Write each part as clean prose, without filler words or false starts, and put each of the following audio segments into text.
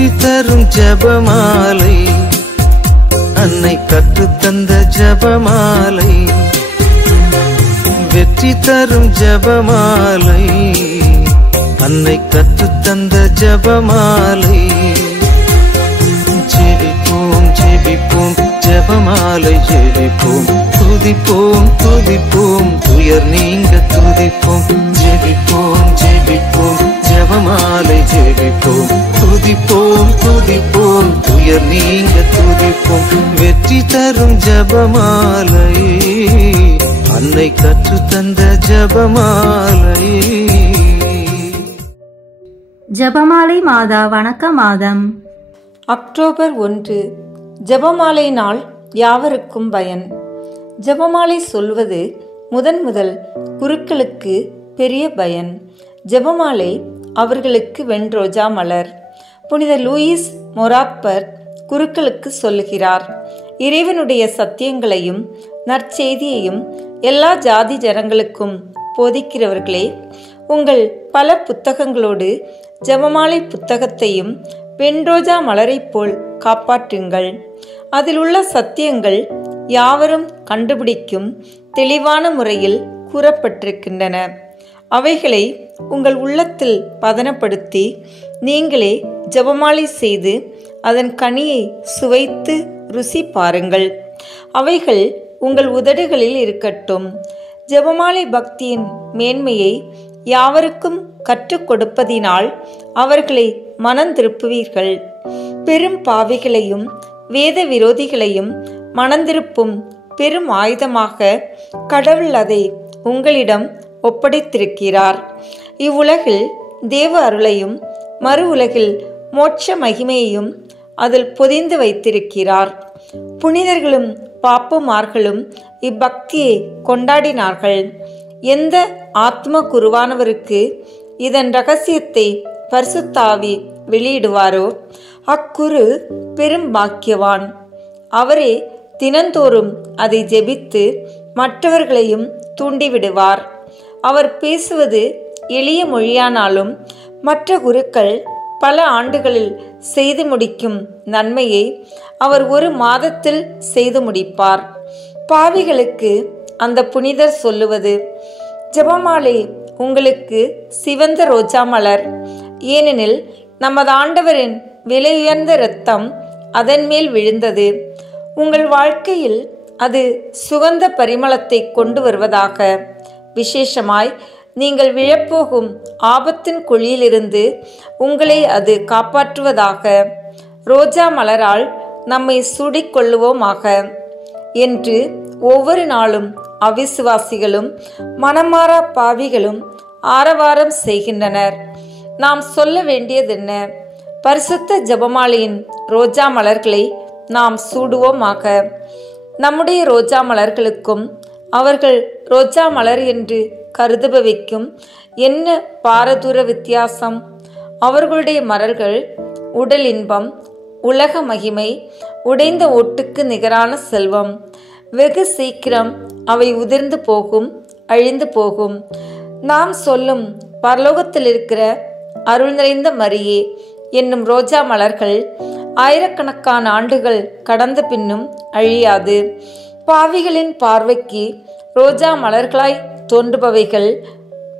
வெற்றி தரும் ஜெபமாலை, அன்னை கற்றுத்தந்த ஜெபமாலை. வெற்றி தரும் ஜெபமாலை, அன்னை கற்றுத்தந்த ஜெபமாலை. ஜெபிப்போம் ஜெபிப்போம் ஜெபமாலை ஜெபிப்போம், துதிப்போம் துதிப்போம் துயர் நீங்க துதிப்போம். ஜெபிப்போம் ஜெபிப்போம் ஜெபமாலை ஜெபிப்போம், துதிப்போம் துதிப்போம் துயர் நீங்க துதிப்போம். வெற்றி தரும் ஜெபமாலை, அன்னை கற்றுத்தந்த ஜெபமாலை. ஜெபமாலை மாதா வணக்க மாதம். அக்டோபர் 1 ஜெபமாலை நாள் யாவருக்கும் பயன். ஜெபமாலை சொல்வது முதல் குருக்களுக்கு பெரிய பயன். ஜெபமாலை அவர்களுக்கு வெண்ரோஜா மலர். புனித லூயிஸ் மொராப்பர் குருக்களுக்கு சொல்லுகிறார், இறைவனுடைய சத்தியங்களையும் நற்செய்தியையும் எல்லா ஜாதி ஜனங்களுக்கும் போதிக்கிறவர்களே, உங்கள் பல புத்தகங்களோடு ஜெபமாலை புத்தகத்தையும் வெண்ரோஜா மலரைப் போல் காப்பாற்றுங்கள். அதில் உள்ள சத்தியங்கள் யாவரும் கண்டுபிடிக்கும் தெளிவான முறையில் கூறப்பட்டிருக்கின்றன. அவைகளை உங்கள் உள்ளத்தில் பதனப்படுத்தி நீங்களே ஜெபமாலை செய்து அதன் கனியை சுவைத்து ருசி பாருங்கள். அவைகள் உங்கள் உதடுகளில் இருக்கட்டும். ஜெபமாலை பக்தியின் மேன்மையை யாவருக்கும் கற்றுக் கொடுப்பதினால் அவர்களை மனந்திருப்புவீர்கள். பெரும் பாவிகளையும் வேத விரோதிகளையும் மனந்திருப்பும் பெரும் ஆயுதமாக கடவுள் அதை உங்களிடம் ஒப்படைத்திருக்கிறார். இவ்வுலகில் தேவ அருளையும் மறு உலகில் மோட்ச மகிமையையும் அதில் பொதிந்து வைத்திருக்கிறார். புனிதர்களும் பாப்புமார்களும் இப்பக்தியை கொண்டாடினார்கள். எந்த ஆத்ம குருவானவருக்கு இதன் இரகசியத்தை பரிசுத்த ஆவி வெளியிடுவாரோ அக்குரு பெரும் பாக்கியவான். அவரே தினந்தோறும் அதை ஜெபித்து மற்றவர்களையும் தூண்டிவிடுவார். அவர் பேசுவது எளிய மொழியானாலும் மற்ற குருக்கள் பல ஆண்டுகளில் செய்து முடிக்கும் நன்மையை அவர் ஒரு மாதத்தில் செய்து முடிப்பார். பாவிகளுக்கு அந்த புனிதர் சொல்லுவது, ஜெபமாலை உங்களுக்கு சிவந்த ரோஜா மலர், ஏனெனில் நமது ஆண்டவரின் விலையுயர்ந்த இரத்தம் அதன் மேல் விழுந்தது. உங்கள் வாழ்க்கையில் அது சுகந்த பரிமளத்தை கொண்டு வருவதாக. விசேஷமாய் நீங்கள் விழப்போகும் ஆபத்தின் குழியிலிருந்து உங்களை அது காப்பாற்றுவதாக. ரோஜா மலரால் நம்மை சூடிக்கொள்ளுவோமாக என்று ஒவ்வொரு நாளும் அவிசுவாசிகளும் மனமாறா பாவிகளும் ஆரவாரம் செய்கின்றனர். நாம் சொல்ல வேண்டியதென்ன? பரிசுத்த ஜெபமாலையின் ரோஜா மலர்களை நாம் சூடுவோமாக. நம்முடைய ரோஜா மலர்களுக்கும் அவர்கள் ரோஜா மலர் என்று கருதுபவைக்கும் என்ன பாரதூர வித்தியாசம்? அவர்களுடைய மலர்கள் உடல் இன்பம், உலக மகிமை, உடைந்த ஓட்டுக்கு நிகரான செல்வம். வெகு சீக்கிரம் அவை உதிர்ந்து போகும், அழிந்து போகும். நாம் சொல்லும் பரலோகத்தில் இருக்கிற அருள் நிறைந்த மரியே என்னும் ரோஜா மலர்கள் ஆயிரக்கணக்கான ஆண்டுகள் கடந்த பின்னும் அழியாது. பாவிகளின் பார்வைக்கு ரோஜா மலர்களாய் தோன்றுபவைகள்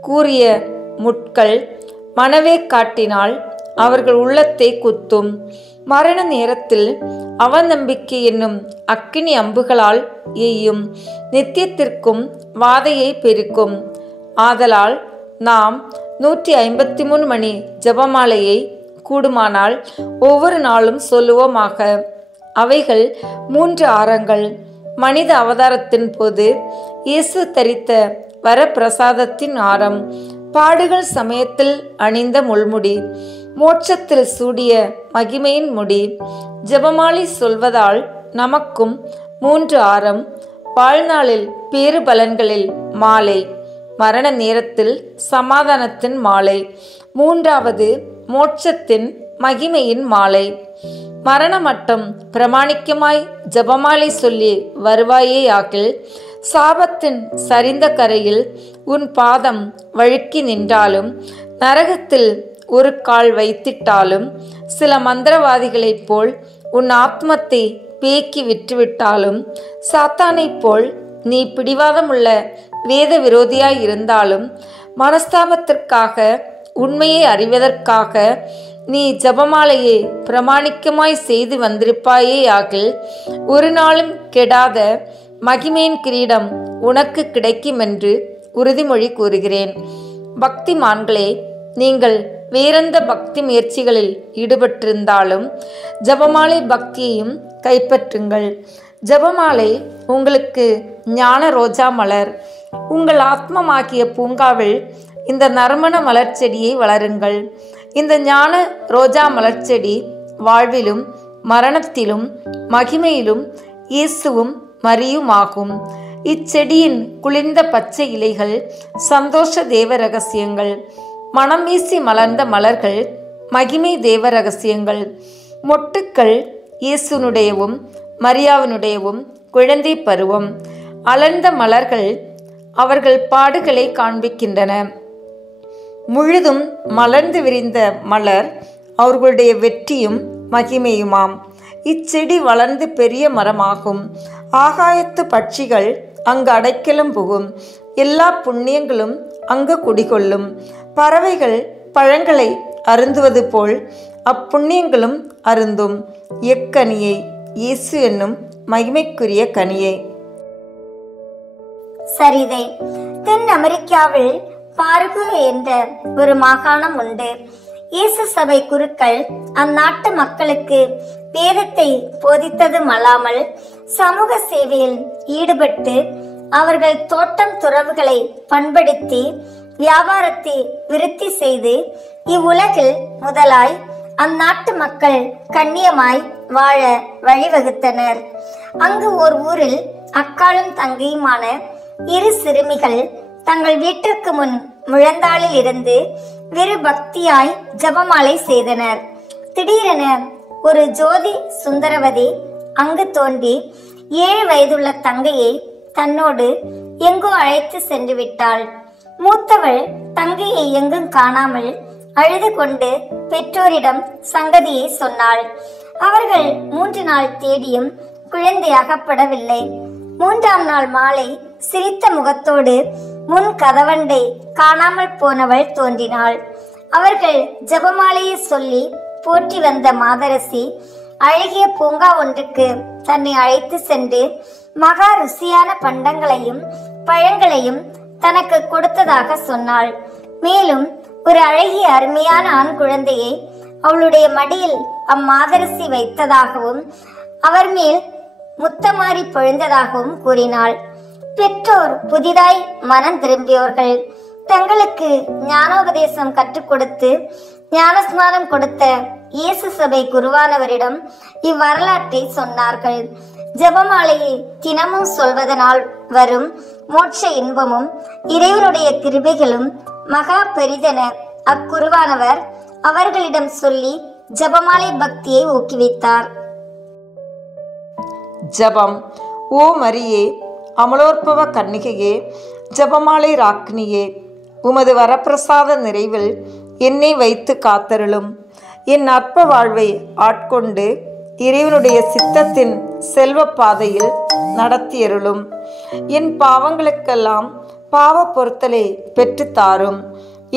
கூறிய முட்கள் மனவே காட்டினால் அவர்கள் உள்ளத்தை குத்தும். மரண நேரத்தில் அவநம்பிக்கை என்னும் அக்கினி அம்புகளால் எய்யும், நித்தியத்திற்கும் வாதையை பெருக்கும். ஆதலால் நாம் 153 மணி ஜெபமாலையை கூடுமானால் ஒவ்வொரு நாளும் சொல்லுவோமாக. அவைகள் 3 ஆரங்கள். மனித அவதாரத்தின் போது இயேசு தரித்த வரப்பிரசாதத்தின் ஆரம், பாடுகள் சமயத்தில் அணிந்த முள்முடி, மோட்சத்தில் சூடிய மகிமையின் முடி. ஜெபமாலை சொல்வதால் நமக்கும் 3 ஆரம். வாழ்நாளில் பேறு பலன்களில் மாலை, மரண நேரத்தில் சமாதானத்தின் மாலை, 3வது மோட்சத்தின் மகிமையின் மாலை. மரண மட்டம் பிரமாணிக்கமாய் ஜெபமாலை சொல்லி வருவாயே ஆகில், சாபத்தின் சரிந்த கரையில் உன் பாதம் வழுக்கி நின்றாலும் நரகத்தில் ஒரு கால் வைத்திட்டாலும், சில மந்திரவாதிகளைப் போல் உன் ஆத்மத்தை பேக்கி விற்றுவிட்டாலும், சாத்தானைப் போல் நீ பிடிவாதமுள்ள வேத விரோதியாய் இருந்தாலும், மனஸ்தாபத்திற்காக உண்மையை அறிவதற்காக நீ ஜபமாலையை பிரமாணிக்கமாய் செய்து வந்திருப்பாயே ஆகில், ஒரு நாளும் கெடாத மகிமையின் கிரீடம் உனக்கு கிடைக்கும் என்று உறுதிமொழி கூறுகிறேன். பக்திமான்களே, நீங்கள் வேறெந்த பக்தி முயற்சிகளில் ஈடுபட்டிருந்தாலும் ஜபமாலை பக்தியையும் கைப்பற்றுங்கள். ஜபமாலை உங்களுக்கு ஞான ரோஜா மலர். உங்கள் ஆத்மமாகிய பூங்காவில் இந்த நறுமண மலர்ச்செடியை வளருங்கள். இந்த ஞான ரோஜா மலர்ச்செடி வாழ்விலும் மரணத்திலும் மகிமையிலும் இயேசுவும் மரியுமாகும். இச்செடியின் குளிர்ந்த பச்சை இலைகள் சந்தோஷ தேவ ரகசியங்கள். மனம் வீசி மலர்ந்த மலர்கள் மகிமை தேவ ரகசியங்கள். மொட்டுக்கள் இயேசுனுடையவும் மரியாவினுடையவும் குழந்தை பருவம். அலர்ந்த மலர்கள் அவர்கள் பாடுகளை காண்பிக்கின்றன. முழுதும் மலர்ந்து விரிந்த மலர் அவர்களுடைய வெற்றியும் மகிமையுமாம். இச்செடி வளர்ந்து பெரிய மரமாகும். ஆகாயத்து பட்சிகள் அங்கு அடைக்கலம் புகும். எல்லா புண்ணியங்களும் அங்கு குடிகொள்ளும். பறவைகள் பழங்களை அருந்துவது போல் அப்புண்ணியங்களும் அருந்தும். எக்கனியை, இயேசு என்னும் மகிமைக்குரிய கனியை. சரிதை. தென் அமெரிக்காவில் பார்கு என்ற ஒரு மாகாணம் உண்டு. இயேசு சபை குருக்கள் அந்நாட்டு மக்களுக்கு வேதத்தை போதித்ததும் அல்லாமல் சமூக சேவையில் ஈடுபட்டு அவர்கள் தோட்டம் துறவுகளை பண்படுத்தி வியாபாரத்தை விருத்தி செய்து இவ்வுலகில் முதலாய் அந்நாட்டு மக்கள் கண்ணியமாய் வாழ வழிவகுத்தனர். அங்கு ஓர் ஊரில் அக்காலும் தங்கையுமான இரு சிறுமிகள் தங்கள் வீட்டிற்கு முன் முழந்தாளில் இருந்து வெறு பக்தியாய் ஜபமாலை செய்தனர். திடீரென ஒரு ஜோதி சுந்தரவதி அங்கு தோன்றி 7 வயதுள்ள தங்கையை தன்னோடு எங்கோ அழைத்து சென்று விட்டாள். மூத்தவள் தங்கையை எங்கும் காணாமல் அழுது கொண்டு பெற்றோரிடம் சங்கதியை சொன்னாள். அவர்கள் 3 நாள் தேடியும் குழந்தை அகப்படவில்லை. 3ஆம் நாள் மாலை சிரித்த முகத்தோடு முன் கதவண்டை காணாமல் போனவள் தோன்றினாள். அவர்கள் ஜபமாலையை சொல்லி போற்றி வந்த மாதரசி அழகிய பூங்கா ஒன்றுக்கு தன்னை அழைத்து சென்று மகா ருசியான பண்டங்களையும் பழங்களையும் தனக்கு கொடுத்ததாக சொன்னாள். மேலும் ஒரு அழகிய அருமையான ஆண் குழந்தையை அவளுடைய மடியில் அம்மாதரசி வைத்ததாகவும் அவர் மேல் முத்தமாறி பொழிந்ததாகவும் கூறினாள். பெற்றோர் புதிதாய் மனம் திரும்பியோர்கள் தங்களுக்கு ஞானோபதேசம் கற்றுக் கொடுத்து ஞானஸ்நானம் கொடுத்த இயேசு சபை குருவானவரிடம் இவ்வரலாற்றை சொன்னார்கள். ஜபமாலையை தினமும் சொல்வதனால் வரும் மோட்ச இன்பமும் இறைவனுடைய கிருபைகளும் மகா பெரிதென அக்குருவானவர் அவர்களிடம் சொல்லி ஜபமாலை பக்தியை ஊக்குவித்தார். ஜபம். ஓ மரியே, அமலோற்பவ கன்னிகையே, ஜபமாலை ராக்கினியே, உமது வரப்பிரசாத நிறைவில் என்னை வைத்து காத்தருளும். என் அற்ப வாழ்வை ஆட்கொண்டு இறைவனுடைய சித்தத்தின் செல்வ பாதையில் நடத்தியருளும். என் பாவங்களுக்கெல்லாம் பாவ பொறுத்தலை பெற்றுத்தாரும்.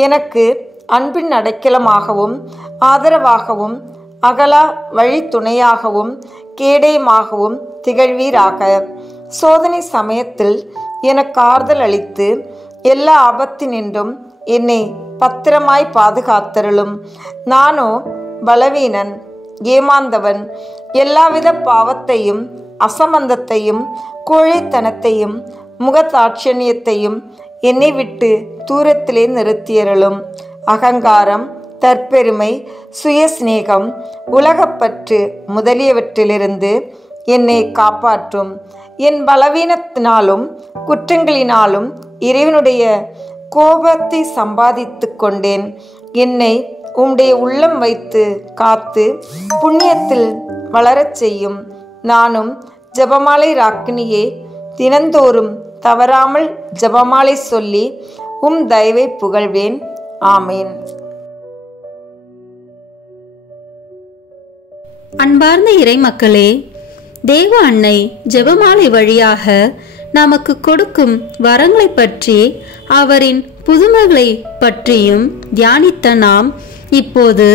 எனக்கு அன்பின் அடைக்கலமாகவும் ஆதரவாகவும் அகலா வழி துணையாகவும் கேடயமாகவும் திகழ்வீராக. சோதனை சமயத்தில் எனக்கு ஆறுதல் அளித்து எல்லா ஆபத்தினின்றும் என்னை பத்திரமாய் பாதுகாத்தருளும். நானோ பலவீனன், ஏமாந்தவன். எல்லாவித பாவத்தையும் அசம்பந்தத்தையும் கோழைத்தனத்தையும் முகதாட்சணியத்தையும் என்னை விட்டு தூரத்திலே நிறுத்தியருளும். அகங்காரம், தற்பெருமை, சுயஸ்நேகம், உலகப்பற்று முதலியவற்றிலிருந்து என்னை காப்பாற்றும். என் பலவீனத்தினாலும் குற்றங்களினாலும் இறைவனுடைய கோபத்தை சம்பாதித்து கொண்டேன். என்னை உம்முடைய உள்ளம் வைத்து காத்து புண்ணியத்தில் வளரச் செய்யும். நானும் ஜபமாலை ராக்கினியே, தினந்தோறும் தவறாமல் ஜபமாலை சொல்லி உம் தயவை புகழ்வேன். ஆமேன். அன்பார்ந்த இறைமக்களே, தேவ அன்னை ஜெபமாலை வழியாக நமக்கு கொடுக்கும் வரங்களை பற்றி அவரின் புதுமைகளை பற்றியும் தியானித்த நாம் இப்போது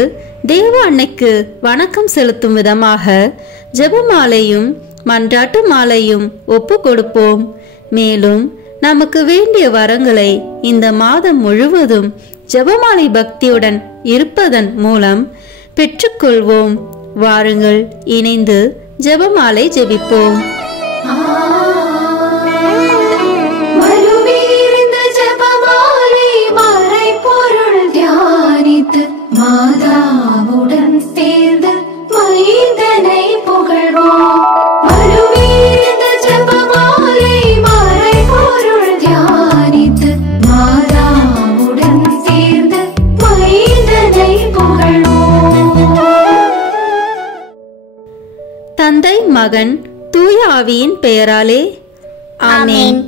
தேவ அன்னைக்கு வணக்கம் செலுத்தும் விதமாக ஜெபமாலையும் மன்றாட்டு மாலையும் ஒப்பு கொடுப்போம். மேலும் நமக்கு வேண்டிய வரங்களை இந்த மாதம் முழுவதும் ஜெபமாலை பக்தியுடன் இருப்பதன் மூலம் பெற்றுக்கொள்வோம். வாருங்கள், இணைந்து ஜெபமாலை ஜெபிப்போம். மாதாவுடன் சேர்ந்து மைந்தனை புகழ்வோம். ஜெபமாலை மறை பொருள் தியானித்து மாதாவுடன் சேர்ந்து மைந்தனை புகழ்வோம். தந்தை, மகன், தூய ஆவியின் பெயராலே ஆமென்.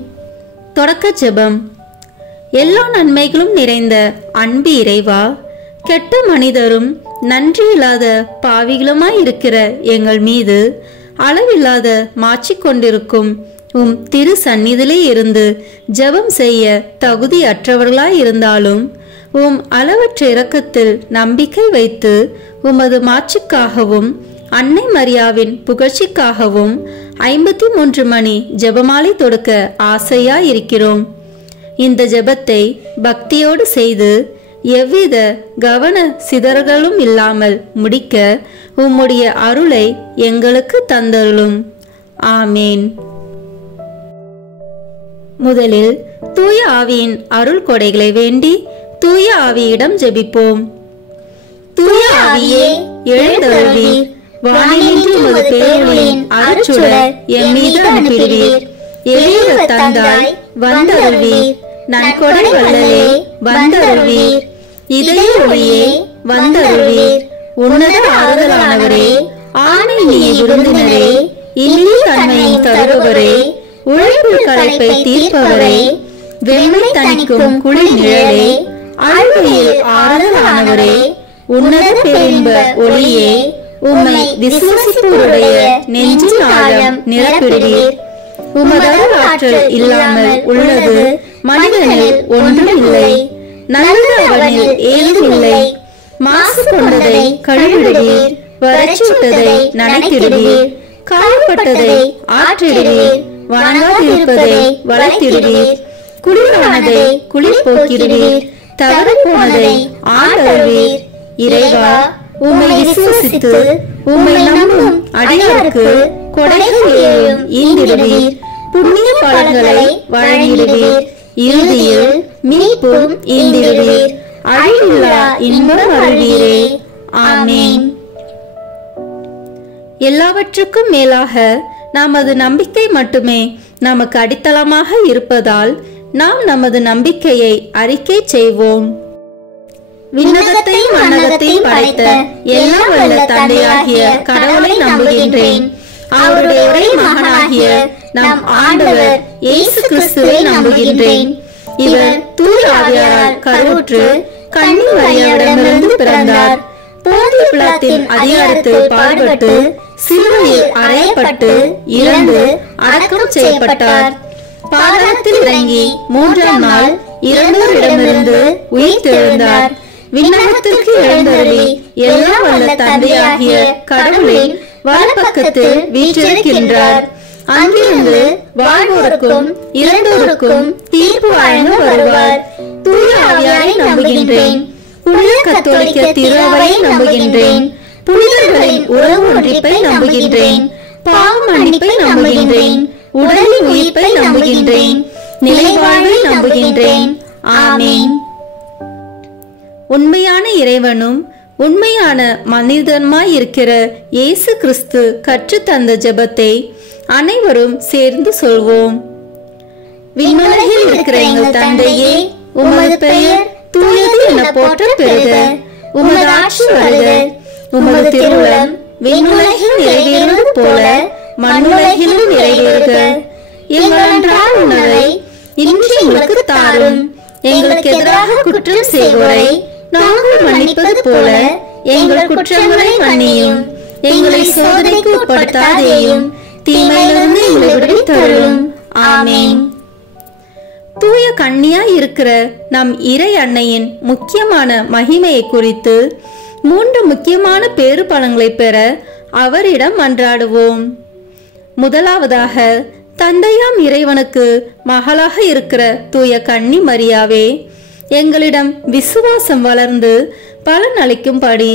தொடக்க ஜெபம். எல்லா நன்மைகளும் நிறைந்த அன்பு இறைவா, கெட்ட மனிதரும் நன்றியில்லாத பாவிகளுமாய் இருக்கிற எங்கள் மீது அளவில்லாத மாற்றி கொண்டிருக்கும் உம் திரு சந்நிதியிலே இருந்து ஜெபம் செய்ய தகுதியற்றவர்களாய் இருந்தாலும் உம் அளவற்ற இரக்கத்தில் நம்பிக்கை வைத்து உமது மாட்சிக்காகவும் அன்னை மரியாவின் புகழ்ச்சிக்காகவும் 53 மணி ஜெபமாலை தொடுக்க ஆசையாய் இருக்கிறோம். இந்த ஜெபத்தை பக்தியோடு செய்து எவ்வித கவன சிதறல்களும் இல்லாமல் முடிக்க உம்முடைய அருளை எங்களுக்கு தந்தருளும். ஆமேன். முதலில் தூய ஆவியின் அருள் கொடைகளை வேண்டி தூய ஆவியிடம் ஜெபிப்போம். தூய ஆவியே, எழுந்தருள்வீர். வானிலிருந்து உமது பேரொளியின் அருட்சுடர் எம் மீது அனுப்பிடுவீர். எளிய தந்தாய், வந்தருள்வீர். நன்கொடை வள்ளலே, வந்தருள்வீர். இதய ஒளியே, வந்தருள்வீர். உன்னத ஆறுதலானவரே, ஆணை நீ விருந்தினரே, இல்லி தன்மையின் தருபவரே, உழைப்பு களைப்பை தீர்ப்பவரே, வெண்மை தணிக்கும் குளிர் நிழலே, அழுகையில் ஆறுதலானவரே, உன்னத பேரின்ப ஒளியே, உம்மை விசுவாசிப்போருடைய நெஞ்சின் ஆழம் நிரப்பிடுவீர். உமது ஆற்றல் இல்லாமல் உள்ளது மனிதனில் ஒன்றும் இல்லை. நல்லது அவனில் ஏதும் இல்லை. மாசு கொண்டதை கழுவிடுவீர். வறட்சிட்டதை நனைத்திடுவீர். காயப்பட்டதை ஆற்றிடுவீர். வணங்காதிருப்பதை வளர்த்திடுவீர். குளிரானதை குளிர் போக்கிடுவீர். தவறு போனதை ஆண்டருள்வீர். இறைவா, உம்மை விசுவசித்து உம்மை நம்பும் அடியாருக்கு கொடைகளையும் ஈந்திடுவீர். புண்ணிய பலன்களை வழங்கிடுவீர். இறுதியில் மீட்பும் ஈந்திடுவீர். அழிவில்லா இன்பம் அருள்வீரே. ஆமேன். எல்லாவற்றுக்கும் மேலாக நமது நம்பிக்கை மட்டுமே நமக்கு அடித்தளமாக இருப்பதால் நாம் நமது நம்பிக்கையை அறிக்கை செய்வோம். விண்ணகத்தையும் மண்ணகத்தையும் படைத்த எல்லாம் வல்ல தந்தையாகிய கடவுளை நம்புகின்றேன். அவருடைய ஒரே மகனாகிய நம் ஆண்டவர் இயேசு கிறிஸ்துவை நம்புகின்றேன். இவர் தூய ஆவியாரால் கருவுற்று கன்னி மரியாவிடமிருந்து பிறந்தார். போந்திய பிலாத்தின் அதிகாரத்தில் பாடுபட்டு சிலுவையில் அறையப்பட்டு இறந்து அடக்கம் செய்யப்பட்டார். பாதாளத்தில் இறங்கி 3ஆம் நாள் இறந்தோரிடமிருந்து உயிர் தெழுந்தார். விண்ணகத்திற்கு எழுந்தருளி எல்லாம் வல்ல தந்தையாகிய கடவுளின் வலப்பக்கத்தில் வீற்றிருக்கின்றார். அங்கிருந்து வாழ்வோருக்கும் இறந்தோருக்கும் தீர்ப்பு வழங்க வருவார். தூய ஆவியாரை நம்புகின்றேன். புனித கத்தோலிக்க திருவையை நம்புகின்றேன். புனிதர்களின் உறவு ஒன்றிப்பை நம்புகின்றேன். பாவ மன்னிப்பை நம்புகின்றேன். உடலின் உயிர்ப்பை நம்புகின்றேன். நிலைவாழ்வை நம்புகின்றேன். ஆமேன். உண்மையான இறைவனும் உண்மையான மனிதனுமாய் இருக்கிற இயேசு கிறிஸ்து கற்றுத்தந்த ஜெபத்தை அனைவரும் சேர்ந்து சொல்வோம். விண்ணுலகில் இருக்கிற எங்கள் தந்தையே, உமது பெயர் தூயது என போற்ற பெறுக. உமது ஆட்சி வருக. உமது திருவுளம் விண்ணுலகில் நிறைவேறுவது போல மண்ணுலகிலும் நிறைவேறுக. எங்கள் அன்றாட உணவை இன்று எங்களுக்கு தாரும். எங்களுக்கு எதிராக குற்றம் செய்வோரை நாங்கள் மன்னிப்பது போல எங்கள் குற்றங்களை மன்னியும். எங்களை சோதனைக்கு உட்படுத்தாதேயும், தீமையிலிருந்து எங்களை விடுவித்தருளும். ஆமென். தூய கன்னியாய் இருக்கிற நம் இறை அன்னையின் முக்கியமான மகிமையை குறித்து 3 முக்கியமான பேறு பலன்களை பெற அவரிடம் மன்றாடுவோம். முதலாவதாக, தந்தையாம் இறைவனுக்கு மகளாக இருக்கிற தூய கன்னி மரியாவே, எங்களிடம் விசுவாசம் வளர்ந்து பலன் அளிக்கும்படி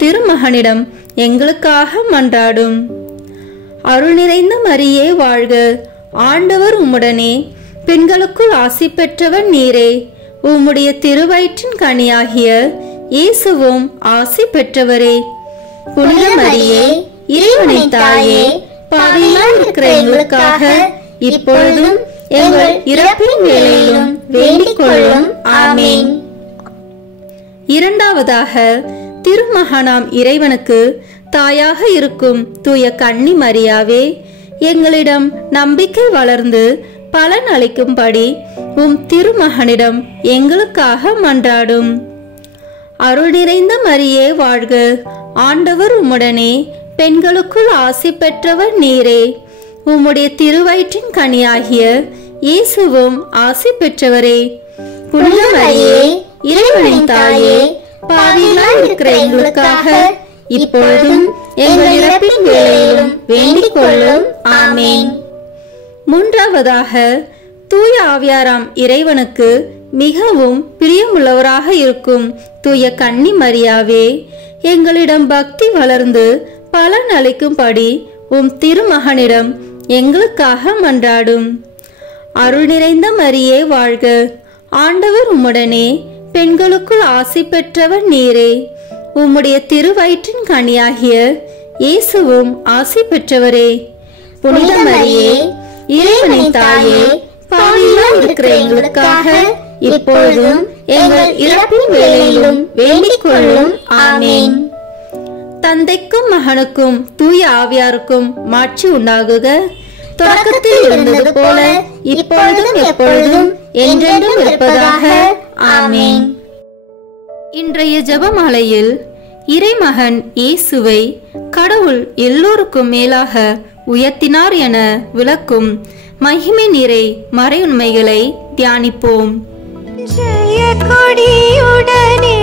திருமகனிடம் எங்களுக்காக மன்றாடும். அருள் நிறைந்த மரியே வாழ்க, ஆண்டவர் உம்முடனே, பெண்களுக்குள் ஆசி பெற்றவர் நீரே, உம்முடைய திருவயிற்றின் கனியாகிய இயேசுவும் ஆசி பெற்றவரே. புனித மரியே, இறைவனின் தாயே, பாவிகளாய் இருக்கிற எங்களுக்காக இப்பொழுதும் எங்கள் இறப்பின் வேளையிலும் வேண்டிக் கொள்ளும். ஆமென். இரண்டாவதாக, திருமகனாம் இறைவனுக்கு தாயாக இருக்கும் தூய கன்னி மரியாவே, எங்களிடம் நம்பிக்கை வளர்ந்து பலன் அளிக்கும்படி திருமகனிடம் எங்களுக்காக மன்றாடும். அருள் நிறைந்த மரியே வாழ்க, ஆண்டவர் உம்முடனே, பெண்களுக்குள் ஆசி பெற்றவர் நீரே, உம்முடைய திருவயிற்றின் கனியாகிய இயேசுவும் ஆசி பெற்றவரே. புனித மரியே, இறைவனின் தாயே, பாவிகளாய் இருக்கிற எங்களுக்காக இப்பொழுதும் எங்கள் இறப்பின் வேளையிலும் வேண்டிக் கொள்ளும். ஆமென். மூன்றாவதாக, தூய ஆவியாராம் இறைவனுக்கு மிகவும் பிரியமுள்ளவராக இருக்கும் தூய கன்னி மரியாவே, எங்களிடம் பக்தி வளர்ந்து பலன் அளிக்கும்படி திருமகனிடம் எங்களுக்காக மன்றாடும். அருள் நிறைந்த மரியே வாழ்க, ஆண்டவர் உம்முடனே, பெண்களுக்குள் ஆசி பெற்றவர் நீரே, உம்முடைய திருவயிற்றின் கனியாகிய இயேசுவும் ஆசி பெற்றவரே. புனித மரியே, இறைவனின் தாயே, பாவிகளாய் இருக்கிற எங்களுக்காக இப்பொழுதும் எங்கள் இறப்பின் வேளையிலும் வேண்டிக் கொள்ளும். ஆமென். தந்தைக்கும் மகனுக்கும் தூய ஆவியாருக்கும் மாட்சி உண்டாகுக. தொடக்கத்தில் இருந்தது போல இப்பொழுதும் எப்பொழுதும் என்றென்றும் இருப்பதாக. ஆமென். இன்றைய ஜெபமாலையில் இறைமகன் இயேசுவை கடவுள் எல்லோருக்கும் மேலாக உயர்த்தினார் என விளக்கும் மகிமை நிறை மறையுண்மைகளை தியானிப்போம். ஜெய கொடியுடனே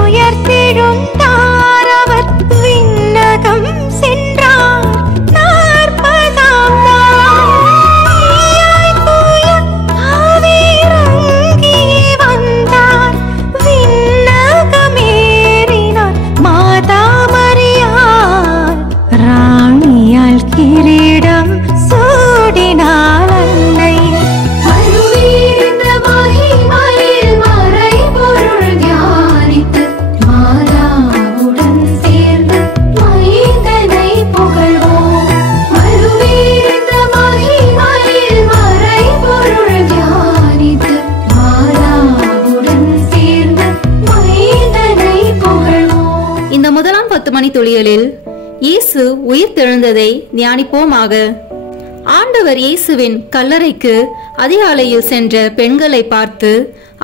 உயர்த்தெழுந்தார் அவர், விண்ணகம் சென்றார் 40ஆம் நாள். தூய ஆவியிறங்கி வந்தார், விண்ணகமேறினார் மாதா மரியாள். ராணியால் கிரீடம் சூடினாள் அன்னை. இந்த முதலாம் 10 மணி துளிகளில் இயேசு உயிர் தெழுந்ததை தியானிப்போமாக. ஆண்டவர் இயேசுவின் கல்லறைக்கு அதிகாலையில் சென்ற பெண்களை பார்த்து,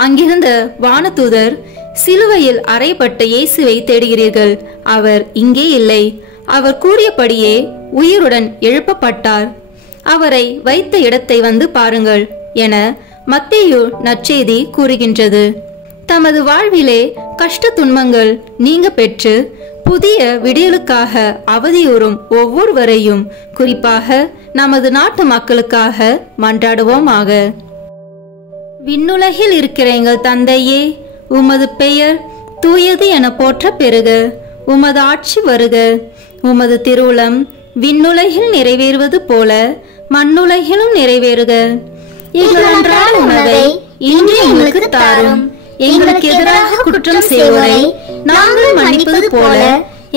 அங்கிருந்த வானதூதர், சிலுவையில் அறையப்பட்ட இயேசுவை தேடுகிறீர்கள், அவர் இங்கே இல்லை, அவர் கூறியபடியே உயிருடன் எழுப்பப்பட்டார், அவரை வைத்த இடத்தை வந்து பாருங்கள் என மத்தேயு நற்செய்தி கூறுகின்றது. தமது வாழ்விலே கஷ்ட துன்பங்கள் நீங்க பெற்று புதிய விடியலுக்காக அவதியுறும் ஒவ்வொருவரையும், குறிப்பாக நமது நாட்டு மக்களுக்காக மன்றாடுவோமாக. விண்ணுலகில் இருக்கிற எங்கள் தந்தையே, உமது பெயர் தூயது என போற்ற பெறுக, உமது ஆட்சி வருக, உமது திருவுளம் விண்ணுலகில் நிறைவேறுவது போல மண்ணுலகிலும் நிறைவேறுக. எங்கள் அன்றாட உணவை இன்று எங்களுக்கு தாரும், எங்களுக்கு எதிராக குற்றம் செய்வோரை நாங்கள் மன்னிப்பது போல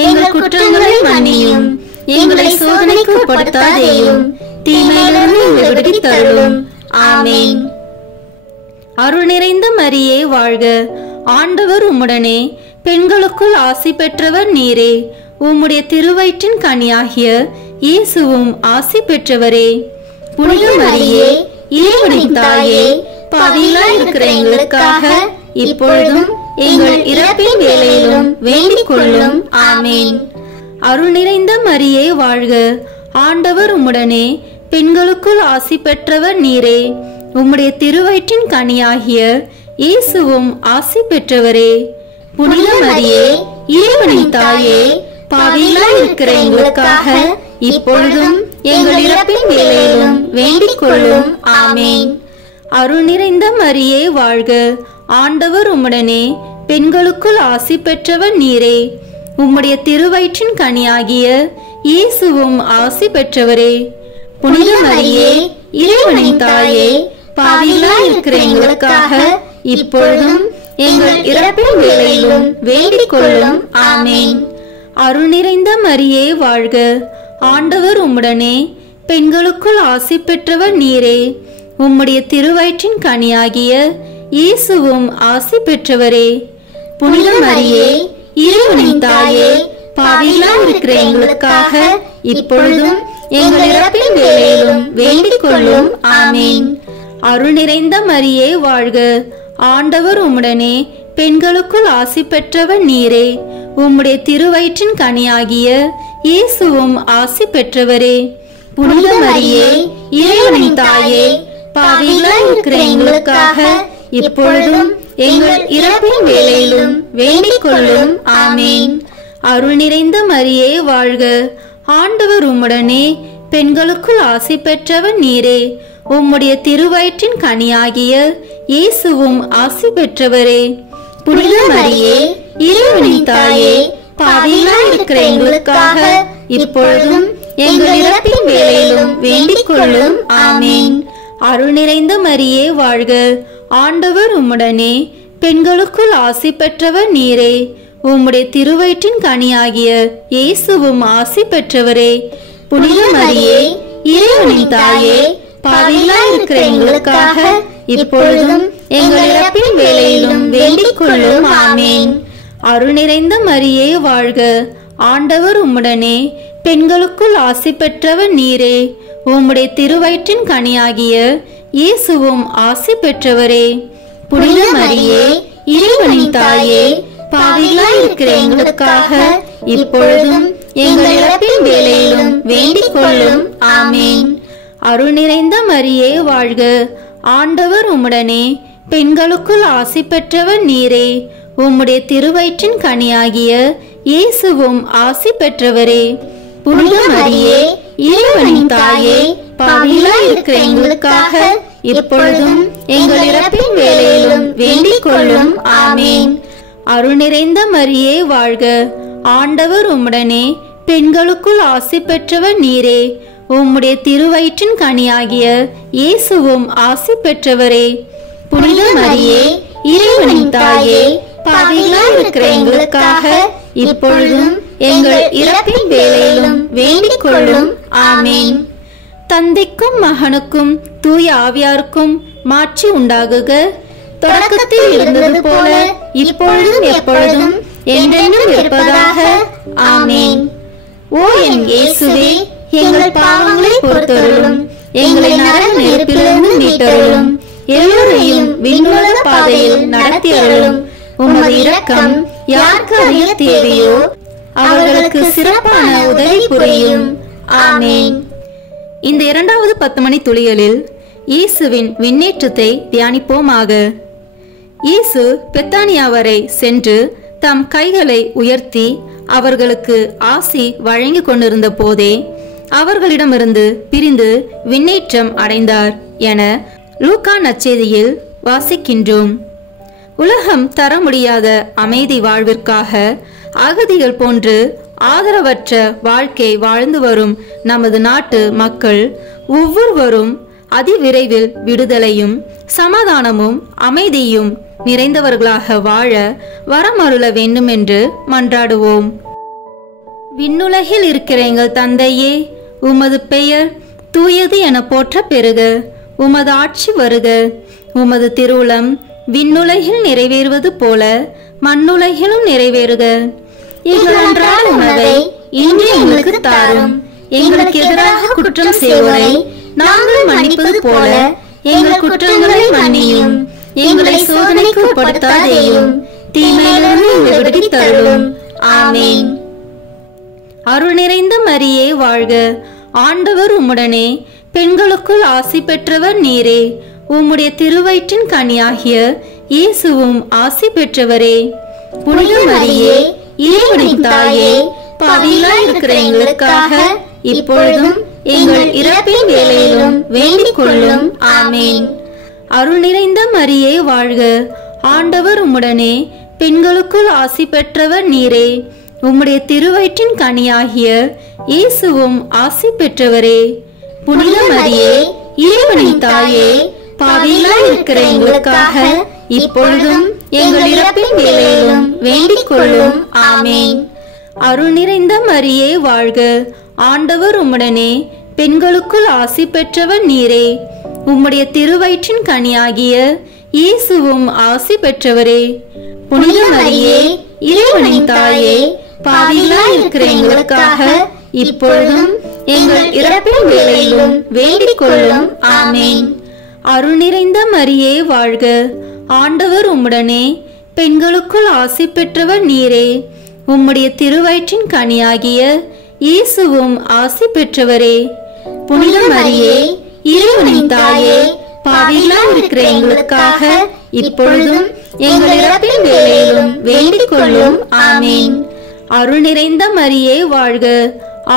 எங்கள் குற்றங்களை மன்னியும், எங்களை சோதனைக்கு உட்படுத்தாதேயும், தீமையிலிருந்து எங்களை விடுவித்தருளும். ஆமென். அருள் நிறைந்த மரியே வாழ்க, ஆண்டவர் உம்முடனே, பெண்களுக்குள் ஆசி பெற்றவர் நீரே, உம்முடைய திருவயிற்றின் கனியாகிய இயேசுவும் ஆசி பெற்றவரே. புனித மரியே, இறைவனின் தாயே, பாவிகளாய் இருக்கிற எங்களுக்காக இப்பொழுதும் எங்கள் இறப்பின் வேளையிலும் வேண்டிக் கொள்ளும். ஆமென். அருள் நிறைந்த மரியே வாழ்க, ஆண்டவர் உம்முடனே, பெண்களுக்குள் ஆசி பெற்றவர் நீரே. உம்முடைய திருவயிற்றின் கனியாகிய இயேசுவும் ஆசி பெற்றவரே. புனித மரியே, இறைவனின் தாயே, பாவிகளாய் இருக்கிற எங்களுக்காக இப்பொழுதும் எங்கள் இறப்பின் வேளையிலும் வேண்டிக் கொள்ளும். ஆமேன். அருள் நிறைந்த மரியே வாழ்க, ஆண்டவர் உம்முடனே, பெண்களுக்குள் ஆசி பெற்றவர் நீரே. உம்முடைய திருவயிற்றின் கனியாகிய இயேசுவும் ஆசி பெற்றவரே. புனித மரியே, இறைவனின் தாயே, பாவிகளாய் இருக்கிற எங்களுக்காக இப்பொழுதும் எங்கள் இறப்பின் வேளையிலும் வேண்டிக் கொள்ளும். ஆமேன். அருள் நிறைந்த மரியே வாழ்க, ஆண்டவர் உம்முடனே, பெண்களுக்குள் ஆசி பெற்றவர் நீரே. உம்முடைய திருவயிற்றின் கனியாகிய இயேசுவும் ஆசி பெற்றவரே. புனித மரியே, இறைவனின் தாயே, பாவிகளாய் இருக்கிற எங்களுக்காக இப்பொழுதும் எங்கள் இறப்பின் வேளையிலும் வேண்டிக் கொள்ளும். ஆமேன். அருள் நிறைந்த மரியே வாழ்க, ஆண்டவர் உம்முடனே, பெண்களுக்குள் ஆசி பெற்றவர் நீரே. உம்முடைய திருவயிற்றின் கனியாகிய இயேசுவும் ஆசி பெற்றவரே. புனித மரியே, இறைவனின் தாயே, பாவிகளாய் இருக்கிற எங்களுக்காக இப்பொழுதும் எங்கள் இறப்பின் வேளையிலும் வேண்டிக் கொள்ளும். ஆமேன். அருள் நிறைந்த மரியே வாழ்க, ஆண்டவர் உம்முடனே, பெண்களுக்குள் ஆசி பெற்றவர் நீரே. உம்முடைய திருவயிற்றின் கனியாகிய இயேசுவும் ஆசி பெற்றவரே. புனித மரியே, இறைவனின் தாயே, பாவிகளாய் இருக்கிற எங்களுக்காக இப்பொழுதும் எங்கள் இறப்பின் வேளையிலும் வேண்டிக் கொள்ளும். ஆமேன். அருள் நிறைந்த மரியே வாழ்க, ஆண்டவர் உம்முடனே, பெண்களுக்குள் ஆசி பெற்றவர் நீரே. உம்முடைய திருவயிற்றின் கனியாகிய இயேசுவும் ஆசி பெற்றவரே. புனித மரியே, இறைவனின் தாயே, பாவிகளாய் இருக்கிற எங்களுக்காக இப்பொழுதும் எங்கள் இறப்பின் வேளையிலும் வேண்டிக் கொள்ளும். ஆமேன். அருள் நிறைந்த மரியே வாழ்க, ஆண்டவர் உம்முடனே, பெண்களுக்குள் ஆசி பெற்றவர் நீரே. உம்முடைய திருவயிற்றின் கனியாகிய இயேசுவும் ஆசி பெற்றவரே. புனித மரியே, இறைவனின் தாயே, பாவிகளாய் இருக்கிற எங்களுக்காக இப்பொழுதும் எங்கள் இறப்பின் வேளையிலும் வேண்டிக் கொள்ளும். ஆமேன். அருள் நிறைந்த மரியே வாழ்க, ஆண்டவர் உம்முடனே, பெண்களுக்குள் ஆசி பெற்றவர் நீரே. உம்முடைய திருவயிற்றின் கனியாகிய இயேசுவும் ஆசி பெற்றவரே. புனித மரியே, இறைவனின் தாயே, பாவிகளாய் இருக்கிற எங்களுக்காக இப்பொழுதும் எங்கள் இறப்பின் வேளையிலும் வேண்டிக் கொள்ளும். ஆமேன். அருள் நிறைந்த மரியே வாழ்க, ஆண்டவர் உம்முடனே, பெண்களுக்குள் ஆசி பெற்றவர் நீரே. உம்முடைய திருவயிற்றின் கனியாகிய இயேசுவும் ஆசி பெற்றவரே. புனித மரியே, இறைவனின் தாயே, பாவிகளாய் இருக்கிற எங்களுக்காக இப்பொழுதும் எங்கள் இறப்பின் வேளையிலும் வேண்டிக் கொள்ளும். ஆமேன். தந்தைக்கும் மகனுக்கும் தூய ஆவியாருக்கும் மாட்சி உண்டாகுக. தொடக்கத்தில் இருந்தது போல இப்பொழுதும் எப்பொழுதும் என்றென்றும் இருப்பதாக. ஆமேன். ஓ என் இயேசுவே, எங்கள் பாவங்களை பொறுத்தருளும், எங்களை நரக நெருப்பிலிருந்து மீட்டருளும், எல்லோரையும் விண்ணுலக பாதையில் நடத்தி அருளும். உமது இரக்கம் யாருக்கு அதிக தேவையோ அவர்களுக்கு சிறப்பான உதவி புரியும். ஆமேன். இந்த இரண்டாவது 10 மணி துளிகளில் இயேசுவின் விண்ணேற்றத்தை தியானிப்போமாக. இயேசு பெத்தானியா வரை சென்று தம் கைகளை உயர்த்தி அவர்களுக்கு ஆசி வழங்கி கொண்டிருந்த போதே அவர்களிடமிருந்து பிரிந்து விண்ணேற்றம் அடைந்தார் என லூக்கா நற்செய்தியில் வாசிக்கின்றோம். உலகம் தர முடியாத அமைதி வாழ்விற்காக அகதிகள் போன்று ஆதரவற்ற வாழ்க்கை வாழ்ந்து வரும் நமது நாட்டு மக்கள் ஒவ்வொருவரும் அதிவிரைவில் விடுதலையும் சமாதானமும் அமைதியும் நிறைந்தவர்களாக வாழ வரமருள வேண்டும் என்று மன்றாடுவோம். விண்ணுலகில் இருக்கிற எங்கள் தந்தையே, உமது பெயர் தூயது என போற்ற பெறுக. உமது ஆட்சி வருக. உமது திருவுளம் விண்ணுலகில் நிறைவேறுவது போல மண்ணுலகிலும் நிறைவேறுக. எங்கள் அன்றாட உணவை இன்று எங்களுக்கு தாரும். எங்களுக்கு எதிராக குற்றம் செய்வோரை நாங்கள் மன்னிப்பது போல எங்கள் குற்றங்களை மன்னியும். எங்களை சோதனைக்கு உட்படுத்தாதேயும், தீமையிலிருந்து எங்களை விடுவித்தருளும். ஆமேன். அருள் நிறைந்த மரியே வாழ்க, ஆண்டவர் உம்முடனே, பெண்களுக்குள் ஆசி பெற்றவர் நீரே. உம்முடைய திருவயிற்றின் கனியாகிய இயேசுவும் ஆசி பெற்றவரே. புனித மரியே, இறைவனின் தாயே, பாவிகளாய் இருக்கிற எங்களுக்காக இப்பொழுதும் எங்கள் இறப்பின் வேளையிலும் வேண்டிக் கொள்ளும். ஆமேன். அருள் நிறைந்த மரியே வாழ்க, ஆண்டவர் உம்முடனே, பெண்களுக்குள் ஆசி பெற்றவர் நீரே. உம்முடைய திருவயிற்றின் கனியாகிய இயேசுவும் ஆசி பெற்றவரே. புனித மரியே, இறைவனின் தாயே, பாவிகளாய் இருக்கிற எங்களுக்காக இப்பொழுதும் எங்கள் இறப்பின் வேளையிலும் வேண்டிக் கொள்ளும். ஆமேன். அருள் நிறைந்த மரியே வாழ்க, ஆண்டவர் உம்முடனே, பெண்களுக்குள் ஆசி பெற்றவர் நீரே. உம்முடைய திருவயிற்றின் கனியாகிய இயேசுவும் ஆசி பெற்றவரே. புனித மரியே, இறைவனின் தாயே, பாவிகளாய் இருக்கிற எங்களுக்காக இப்பொழுதும் எங்கள் இறப்பின் வேளையிலும் வேண்டிக் கொள்ளும். ஆமேன். அருள் நிறைந்த மரியே வாழ்க, ஆண்டவர் உம்முடனே, பெண்களுக்குள் ஆசி பெற்றவர் நீரே. உம்முடைய திருவயிற்றின் கனியாகிய இயேசுவும் ஆசி பெற்றவரே. புனித மரியே, இறைவனின் தாயே, பாவிகளாய் இருக்கிற எங்களுக்காக இப்பொழுதும் எங்கள் இறப்பின் வேளையிலும் வேண்டிக் கொள்ளும். ஆமேன். அருள் நிறைந்த மரியே வாழ்க,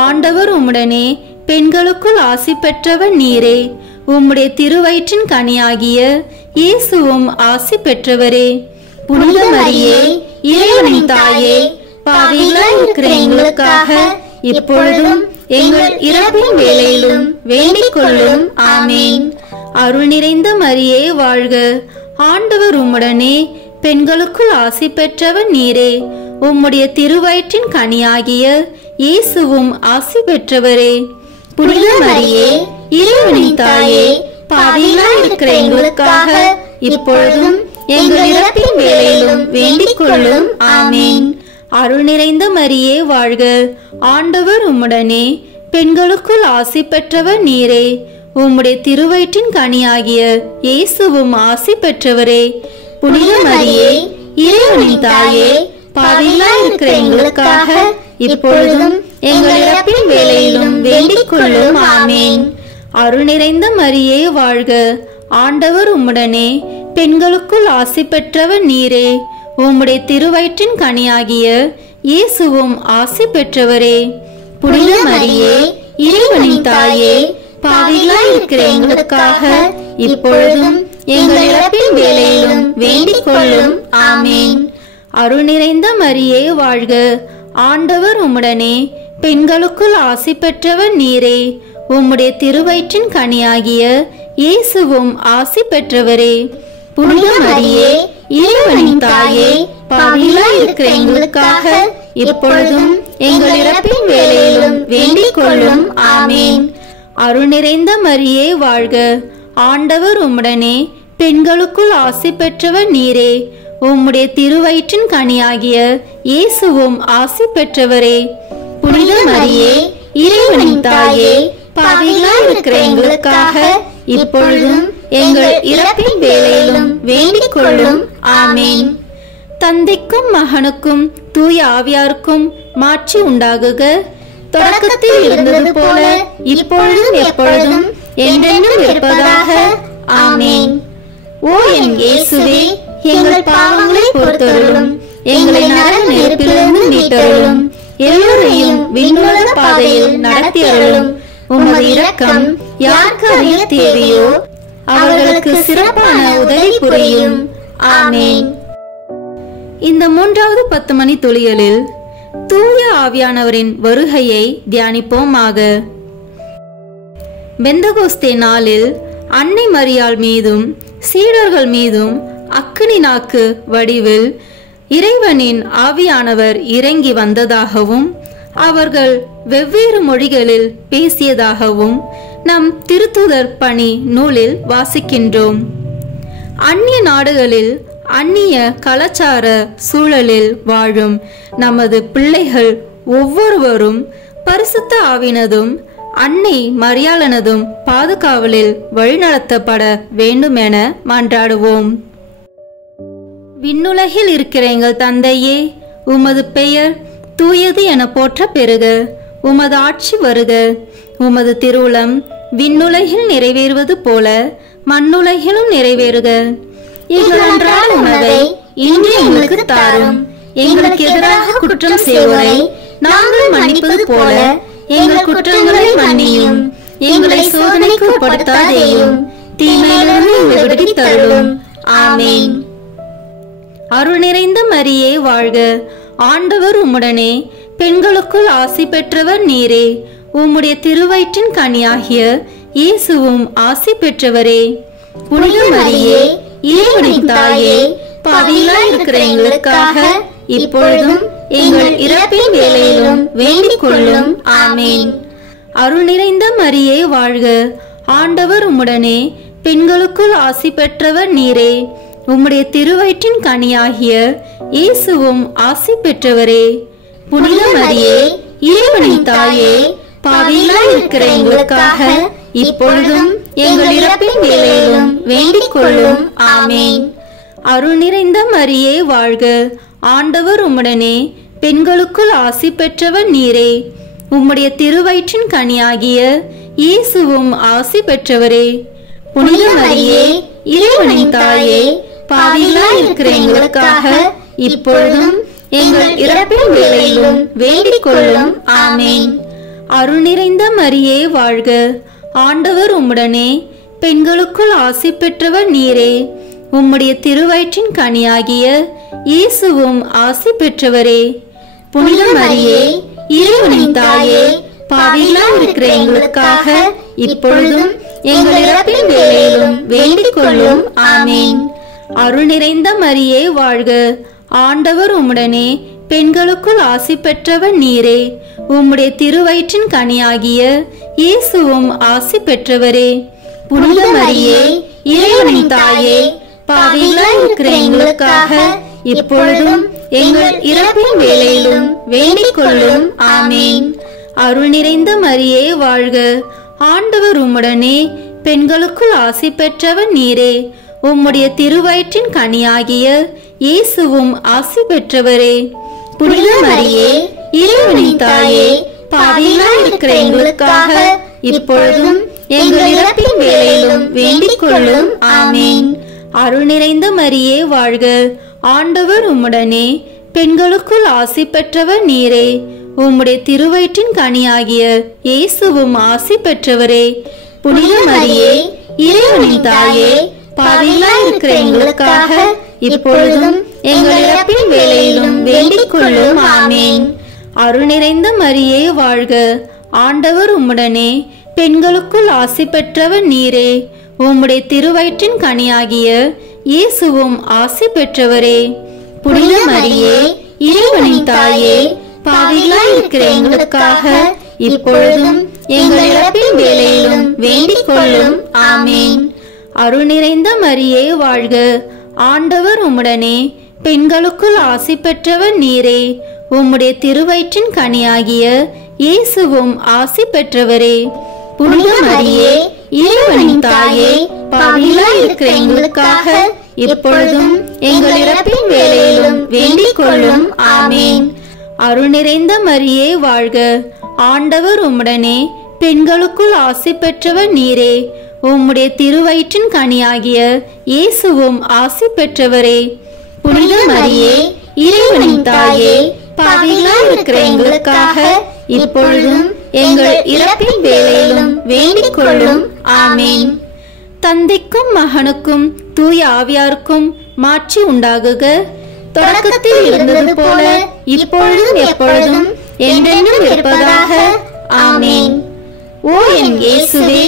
ஆண்டவர் உம்முடனே, பெண்களுக்குள் ஆசி பெற்றவர் நீரே. உம்முடைய திருவயிற்றின் கனியாகிய இயேசுவும் ஆசி பெற்றவரே. புனித மரியே, இறைவனின் தாயே, பாவிகளாய் இருக்கிற எங்களுக்காக இப்பொழுதும் எங்கள் இறப்பின் வேளையிலும் வேண்டிக் கொள்ளும். ஆமேன். அருள் நிறைந்த மரியே வாழ்க, ஆண்டவர் உம்முடனே, பெண்களுக்குள் ஆசி பெற்றவர் நீரே. உம்முடைய திருவயிற்றின் கனியாகிய இயேசுவும் ஆசி பெற்றவரே. புனித மரியே, இறைவனின் தாயே, பாவிகளாய் இருக்கிற எங்களுக்காக இப்பொழுதும் எங்கள் இறப்பின் வேளையிலும் வேண்டிக் கொள்ளும். ஆமேன். அருள் நிறைந்த மரியே வாழ்க, ஆண்டவர் உம்முடனே, பெண்களுக்குள் ஆசி பெற்றவர் நீரே. உம்முடைய திருவயிற்றின் கனியாகிய இயேசுவும் ஆசி பெற்றவரே. புனித மரியே, இறைவனின் தாயே, பாவிகளாய் இருக்கிற எங்களுக்காக இப்பொழுதும் எங்கள் இறப்பின் வேளையிலும் வேண்டிக் கொள்ளும். ஆமேன். அருள் நிறைந்த மரியே வாழ்க, ஆண்டவர் உம்முடனே, பெண்களுக்குள் ஆசி பெற்றவர் நீரே. உம்முடைய திருவயிற்றின் கனியாகிய இயேசுவும் ஆசி பெற்றவரே. புனித மரியே, இறைவனின் தாயே, பாவிகளாய் இருக்கிற எங்களுக்காக இப்பொழுதும் எங்கள் இறப்பின் வேளையிலும் வேண்டிக் கொள்ளும். ஆமேன். அருள் நிறைந்த மரியே வாழ்க, ஆண்டவர் உம்முடனே, பெண்களுக்குள் ஆசி பெற்றவர் நீரே. உம்முடைய திருவயிற்றின் கனியாகிய இயேசுவும் ஆசி பெற்றவரே. புனித மரியே, இறைவனின் தாயே, பாவிகளாய் இருக்கிற எங்களுக்காக இப்பொழுதும் எங்கள் இறப்பின் வேளையிலும் வேண்டிக் கொள்ளும். ஆமேன். அருள் நிறைந்த மரியே வாழ்க, ஆண்டவர் உம்முடனே, பெண்களுக்குள் ஆசி பெற்றவர் நீரே. உம்முடைய திருவயிற்றின் கனியாகிய இயேசுவும் ஆசி பெற்றவரே. புனித மரியே, இறைவனின் தாயே, பாவிகளாய் இருக்கிற எங்களுக்காக இப்பொழுதும் எங்கள் இறப்பின் வேளையிலும் வேண்டிக் கொள்ளும். ஆமேன். தந்தைக்கும் மகனுக்கும் தூய ஆவியாருக்கும் மாட்சி உண்டாகுக. தொடக்கத்தில் இருந்தது போல இப்பொழுதும் எப்பொழுதும் என்றென்றும் இருப்பதாக. ஆமேன். ஓ என் இயேசுவே, எங்கள் பாவங்களை பொறுத்தருளும், எங்களை நரக நெருப்பிலிருந்து மீட்டருளும், எல்லோரையும் விண்ணுலக பாதையில் நடத்தி அருளும். உமது இரக்கம் யாருக்கு அதிக தேவையோ அவர்களுக்கு சிறப்பான உதவி புரியும். ஆமேன். இந்த 3வது 10 மணி துளிகளில் தூய ஆவியானவரின் வருகையை தியானிப்போமாக. பெந்தகோஸ்தே நாளில் அன்னை மரியாள் மீதும் சீடர்கள் மீதும் அக்கினி நாக்கு வடிவில் இறைவனின் ஆவியானவர் இறங்கி வந்ததாகவும் அவர்கள் வெவ்வேறு மொழிகளில் பேசியதாகவும் நம் திருத்தூதர் பணி நூலில் வாசிக்கின்றோம். அந்நிய நாடுகளில் அந்நிய கலாச்சார சூழலில் வாழும் நமது பிள்ளைகள் ஒவ்வொருவரும் பரிசுத்த ஆவினதும் அன்னை மரியாளனதும் பாதுகாவலில் வழிநடத்தப்பட வேண்டுமென மன்றாடுவோம். விண்ணுலகில் இருக்கிற எங்கள் தந்தையே, உமது பெயர் தூயது என போற்ற பெறுக. உமது ஆட்சி வருக. உமது திருவுளம் விண்ணுலகில் நிறைவேறுவது போல மண்ணுலகிலும் நிறைவேறுக. எங்கள் அன்றாட உணவை இன்று எங்களுக்கு தாரும். எங்களுக்கு எதிராக குற்றம் செய்வோரை நாங்கள் மன்னிப்பது போல எங்கள் குற்றங்களை மன்னியும். எங்களை சோதனைக்கு உட்படுத்தாதேயும், தீமையிலிருந்து எங்களை விடுவித்தருளும். ஆமென். அருள் நிறைந்த மரியே வாழ்க. ஆண்டவர் உம்முடனே, பெண்களுக்குள் ஆசி பெற்றவர் நீரே. உம்முடைய திருவயிற்றின் கனியாகிய இயேசுவும் ஆசி பெற்றவரே. புனித மரியே, இறைவனின் தாயே, பாவிகளாய் இருக்கிற எங்களுக்காக இப்பொழுதும் எங்கள் இறப்பின் வேளையிலும் வேண்டிக் கொள்ளும். ஆமென். அருள் நிறைந்த மரியே வாழ்க. ஆண்டவர் உம்முடனே, பெண்களுக்குள் ஆசி பெற்றவர் நீரே. உம்முடைய திருவயிற்றின் கனியாகிய இயேசுவும் ஆசி பெற்றவரே. புனித மரியே, இறைவனின் தாயே, பாவிகளாய் இருக்கிற எங்களுக்காக இப்பொழுதும் எங்கள் இறப்பின் வேளையிலும் வேண்டிக் கொள்ளும். ஆமென். அருள் நிறைந்த மரியே வாழ்க. ஆண்டவர் உம்முடனே, பெண்களுக்குள் ஆசி பெற்றவர் நீரே. உம்முடைய திருவயிற்றின் கனியாகிய இயேசுவும் ஆசி பெற்றவரே. புனித மரியே, இறைவனின் தாயே, பாவிகளாய் இருக்கிற எங்களுக்காக இப்பொழுதும் எங்கள் இறப்பின் வேளையிலும் வேண்டிக் கொள்ளும். ஆமென். அருள் நிறைந்த மரியே வாழ்க. ஆண்டவர் உம்முடனே, பெண்களுக்குள் ஆசி பெற்றவர் நீரே. உம்முடைய திருவயிற்றின் கனியாகிய இயேசுவும் ஆசி பெற்றவரே. புனித மரியே, இறைவனின் தாயே, பாவிகளாய் இருக்கிற எங்களுக்காக இப்பொழுதும் எங்கள் இறப்பின் வேளையிலும் வேண்டிக் கொள்ளும். ஆமென். அருள் நிறைந்த மரியே வாழ்க. ஆண்டவர் உம்முடனே, பெண்களுக்குள் ஆசி பெற்றவர் நீரே. உம்முடைய திருவயிற்றின் கனியாகிய இயேசுவும் ஆசி பெற்றவரே. புனித மரியே, இறைவனின் தாயே, பாவிகளாய் இருக்கிற எங்களுக்காக இப்பொழுதும் எங்கள் இறப்பின் வேளையிலும் வேண்டிக் கொள்ளும். ஆமென். அருள் நிறைந்த மரியே வாழ்க. ஆண்டவர் உம்முடனே, பெண்களுக்குள் ஆசி பெற்றவர் நீரே. உம்முடைய திருவயிற்றின் கனியாகிய இயேசுவும் ஆசி பெற்றவரே. புனித மரியே, இறைவனின் தாயே, பாவிகளாய் இருக்கிற எங்களுக்காக இப்பொழுதும் எங்கள் இறப்பின் வேளையிலும் வேண்டிக் கொள்ளும். ஆமென். அருள் நிறைந்த மரியே வாழ்க. ஆண்டவர் உம்முடனே, பெண்களுக்குள் ஆசி பெற்றவர் நீரே. உம்முடைய திருவயிற்றின் கனியாகிய இயேசுவும் ஆசி பெற்றவரே. புனித மரியே, இறைவனின் தாயே, பாவிகளாய் இருக்கிற எங்களுக்காக இப்பொழுதும் எங்கள் இறப்பின் வேளையிலும் வேண்டிக் கொள்ளும். ஆமென். அருள் நிறைந்த மரியே வாழ்க. ஆண்டவர் உம்முடனே, பெண்களுக்குள் ஆசி பெற்றவர் நீரே. உம்முடைய திருவயிற்றின் கனியாகிய இயேசுவும் ஆசி பெற்றவரே. புனித மரியே, இறைவனின் தாயே, பாவிகளாய் இருக்கிற எங்களுக்காக இப்பொழுதும் எங்கள் இறப்பின் வேளையிலும் வேண்டிக் கொள்ளும். ஆமென். அருள் நிறைந்த மரியே வாழ்க. ஆண்டவர் உம்முடனே, பெண்களுக்குள் ஆசி பெற்றவர் நீரே. உம்முடைய திருவயிற்றின் கனியாகிய இயேசுவும் ஆசி பெற்றவரே. புனித மரியே, இறைவனின் தாயே, பாவிகளாய் இருக்கிற எங்களுக்காக இப்பொழுதும் எங்கள் இறப்பின் வேளையிலும் வேண்டிக் கொள்ளும். ஆமென். அருள் நிறைந்த மரியே வாழ்க. ஆண்டவர் உம்முடனே, பெண்களுக்குள் ஆசி பெற்றவர் நீரே. உம்முடைய திருவயிற்றின் கனியாகிய இயேசுவும் ஆசி பெற்றவரே. புனித மரியே, இறைவனின் தாயே, பாவிகளாய் இருக்கிற எங்களுக்காக இப்பொழுதும் எங்கள் இறப்பின் வேளையிலும் வேண்டிக் கொள்ளும். ஆமென். தந்தைக்கும் மகனுக்கும் தூய ஆவியாருக்கும் மாட்சி உண்டாகுக. தொடக்கத்தில் இருந்தது போல இப்பொழுதும் எப்பொழுதும் என்றென்றும் இருப்பதாக. ஆமென். ஓ என் இயேசுவே,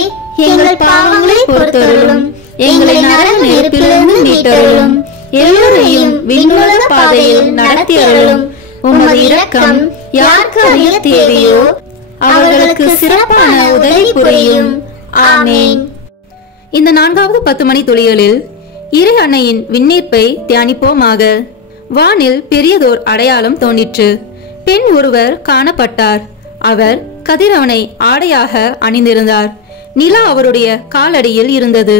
எங்கள் பாவங்களை பொறுத்தருளும். எங்களை நரக நெருப்பிலிருந்து மீட்டருளும். எல்லோரையும் விண்ணுலக பாதையில் நடத்தி அருளும். உமது இரக்கம் யாருக்கு அதிக தேவையோ அவர்களுக்கு சிறப்பான உதவி புரியும். ஆமென். இந்த 4வது 10 மணி துளிகளில் இறை அன்னையின் விண்ணேற்பை தியானிப்போமாக. வானில் பெரியதோர் அடையாளம் தோன்றிற்று. பெண் ஒருவர் காணப்பட்டார். அவர் கதிரவனை ஆடையாக அணிந்திருந்தார். நிலா அவருடைய காலடியில் இருந்தது.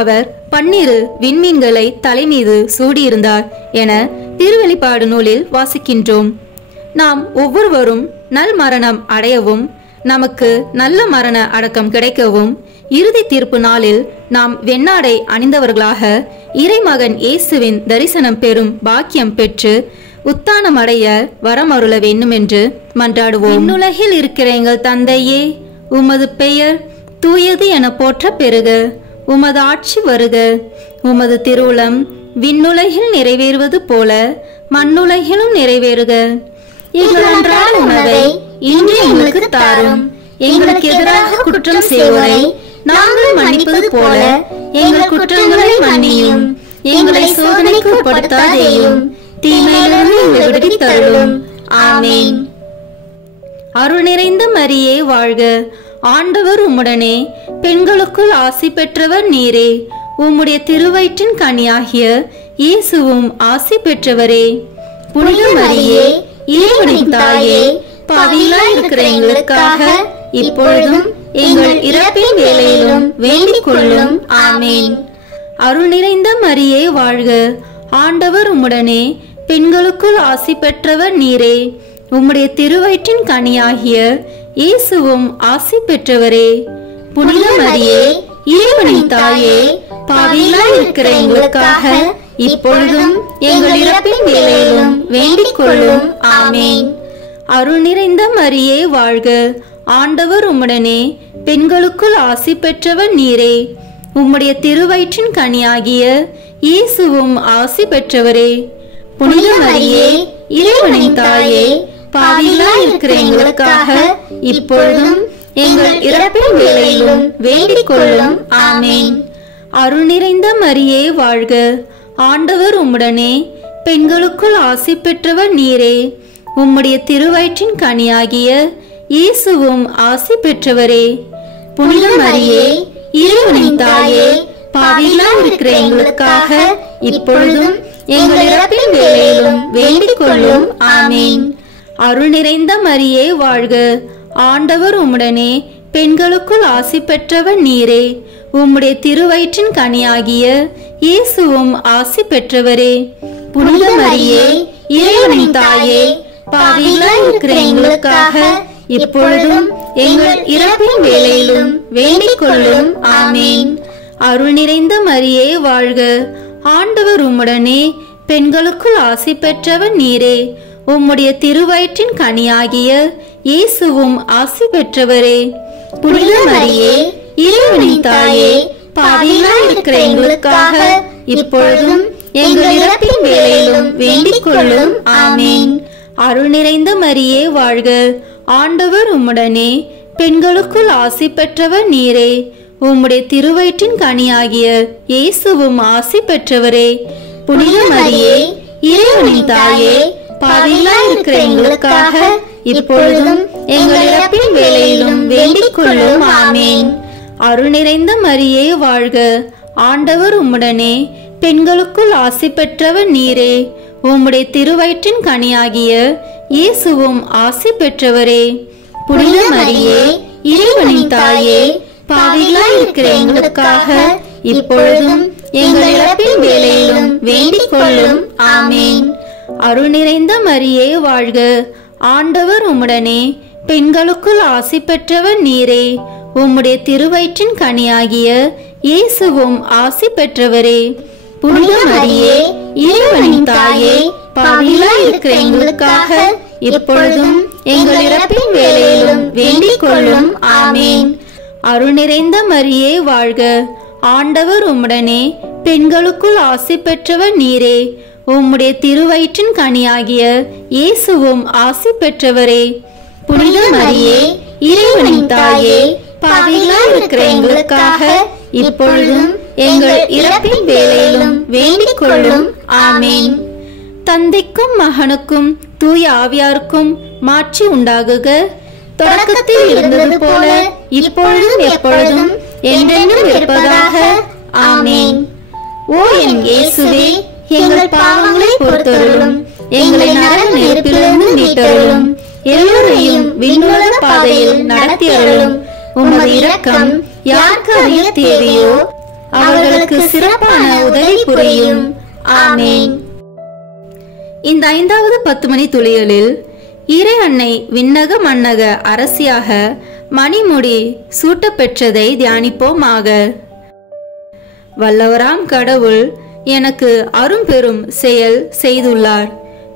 அவர் 12 விண்மீன்களை தலைமீது சூடியிருந்தார் என திருவெளிப்பாடு நூலில் வாசிக்கின்றோம். நாம் ஒவ்வொருவரும் நல் மரணம் அடையவும் நமக்கு நல்ல மரண அடக்கம் கிடைக்கவும் இறுதி தீர்ப்பு நாளில் நாம் வெண்ணாடை அணிந்தவர்களாக இறைமகன் இயேசுவின் தரிசனம் பெறும் பாக்கியம் பெற்று உத்தானம் அடைய வரமருள வேண்டும் என்று மன்றாடுவோம். விண்ணுலகில் இருக்கிற எங்கள் தந்தையே, உமது பெயர் தூயது என போற்ற பெறுக. உமது ஆட்சி வருக. உமது திருவுளம் விண்ணுலகில் நிறைவேறுவது போல மண்ணுலகிலும் நிறைவேறுக. எங்கள் அன்றாட உணவை இன்று எங்களுக்கு தாரும். எங்களுக்கு எதிராக குற்றம் செய்வோரை நாங்கள் மன்னிப்பது போல எங்கள் குற்றங்களை மன்னியும். எங்களை சோதனைக்கு உட்படுத்தாதேயும், தீமையிலிருந்து எங்களை விடுவித்து அருளும். ஆமென். அருள் நிறைந்த மரியே வாழ்க. ஆண்டவர் உம்முடனே, பெண்களுக்குள் ஆசி பெற்றவர் நீரே. உம்முடைய திருவயிற்றின் கனியாகிய இயேசுவும் ஆசி பெற்றவரே. புனித மரியே, இறைவனின் தாயே, பாவிகளாய் இருக்கிற எங்களுக்காக இப்பொழுதும் எங்கள் இறப்பின் வேளையிலும் வேண்டிக் கொள்ளும். ஆமென். அருள் நிறைந்த மரியே வாழ்க. ஆண்டவர் உம்முடனே, பெண்களுக்குள் ஆசி பெற்றவர் நீரே. உம்முடைய திருவயிற்றின் கனியாகிய இயேசுவும் ஆசி பெற்றவரே. புனித மரியே, இறைவனின் தாயே, பாவிகளாய் இருக்கிற எங்களுக்காக இப்பொழுதும் எங்கள் இறப்பின் வேளையிலும் வேண்டிக் கொள்ளும். ஆமென். அருள் நிறைந்த மரியே வாழ்க. ஆண்டவர் உம்முடனே, பெண்களுக்குள் ஆசி பெற்றவர் நீரே. உம்முடைய திருவயிற்றின் கனியாகிய இயேசுவும் ஆசி பெற்றவரே. புனித மரியே, இறைவனின் தாயே, பாவிகளாய் இருக்கிற எங்களுக்காக இப்பொழுதும் எங்கள் இறப்பின் வேளையிலும் வேண்டிக் கொள்ளும். ஆமென். அருள் நிறைந்த மரியே வாழ்க. ஆண்டவர் உம்முடனே, பெண்களுக்குள் ஆசி பெற்றவர் நீரே. உம்முடைய திருவயிற்றின் கனியாகிய இயேசுவும் ஆசி பெற்றவரே. புனித மரியே, இறைவனின் தாயே, பாவிகளாய் இருக்கிற எங்களுக்காக இப்பொழுதும் எங்கள் இறப்பின் வேளையிலும் வேண்டிக் கொள்ளும். ஆமென். அருள் நிறைந்த மரியே வாழ்க. ஆண்டவர் உம்முடனே, பெண்களுக்குள் ஆசி பெற்றவர் நீரே. உம்முடைய திருவயிற்றின் கனியாகிய இயேசுவும் ஆசி பெற்றவரே. புனித மரியே, இறைவனின் தாயே, பாவிகளாய் இருக்கிற எங்களுக்காக இப்பொழுதும் எங்கள் இறப்பின் வேளையிலும் வேண்டிக் கொள்ளும். ஆமென். அருள் நிறைந்த மரியே வாழ்க. ஆண்டவர் உம்முடனே, பெண்களுக்குள் ஆசி பெற்றவர் நீரே. உம்முடைய திருவயிற்றின் கனியாகிய இயேசுவும் ஆசி பெற்றவரே. புனித மரியே, இறைவனின் தாயே, பாவிகளாய் இருக்கிற எங்களுக்காக இப்பொழுதும் எங்கள் இறப்பின் வேளையிலும் வேண்டிக் கொள்ளும். ஆமென். அருள் நிறைந்த மரியே வாழ்க. ஆண்டவர் உம்முடனே, பெண்களுக்குள் ஆசி பெற்றவர் நீரே. உம்முடைய திருவயிற்றின் கனியாகிய இயேசுவும் ஆசி பெற்றவரே. புனித மரியே, இறைவனின் தாயே, பாவிகளாய் இருக்கிற எங்களுக்காக இப்பொழுதும் எங்கள் இறப்பின் வேளையிலும் வேண்டிக் கொள்ளும். ஆமென். அருள் நிறைந்த மரியே வாழ்க. ஆண்டவர் உம்முடனே, பெண்களுக்குள் ஆசி பெற்றவர் நீரே. உம்முடைய திருவயிற்றின் கனியாகிய இயேசுவும் ஆசி பெற்றவரே. புனித மரியே, இறைவனின் தாயே, பாவிகளாய் இருக்கிற எங்களுக்காக இப்பொழுதும் எங்கள் இறப்பின் வேளையிலும் வேண்டிக் கொள்ளும். ஆமென். அருள் நிறைந்த மரியே வாழ்க. ஆண்டவர் உம்முடனே, பெண்களுக்குள் ஆசி பெற்றவர் நீரே. உம்முடைய திருவயிற்றின் கனியாகிய இயேசுவும் ஆசி பெற்றவரே. புனித மரியே, இறைவனின் தாயே, பாவிகளாய் இருக்கிற எங்களுக்காக இப்பொழுதும் எங்கள் இறப்பின் வேளையிலும் வேண்டிக் கொள்ளும். ஆமென். அருள் நிறைந்த மரியே வாழ்க. ஆண்டவர் உம்முடனே, பெண்களுக்குள் ஆசி பெற்றவர் நீரே. உம்முடைய திருவயிற்றின் கனியாகிய இயேசுவும் ஆசி பெற்றவரே. புனித மரியே, இறைவனின் தாயே, பாவிகளாய் இருக்கிற எங்களுக்காக இப்பொழுதும் எங்கள் இறப்பின் வேளையிலும் வேண்டிக் கொள்ளும். ஆமென். தந்தைக்கும் மகனுக்கும் தூய ஆவியாருக்கும் மாட்சி உண்டாகுக. தொடக்கத்தில் இருந்தது போல இப்பொழுதும் எப்பொழுதும் என்றென்றும் இருப்பதாக. ஆமென். ஓ என் இயேசுவே, எங்கள் பாவங்களை பொறுத்தருளும். எங்களை நரக நெருப்பிலிருந்து மீட்டருளும். எல்லோரையும் விண்ணுலக பாதையில் நடத்தி அருளும். உமது இரக்கம் யாருக்கு அதிக தேவையோ அவர்களுக்கு சிறப்பான உதவி புரியும். ஆமென். இந்த 5வது 10 மணி துளிகளில் இறை அன்னை விண்ணக மன்னக அரசியாக மணிமுடி சூட்டப்பெற்றதை தியானிப்போமாக. வல்லவராம் கடவுள் எனக்கு அரும்பெரும் செயல் செய்துள்ளார்.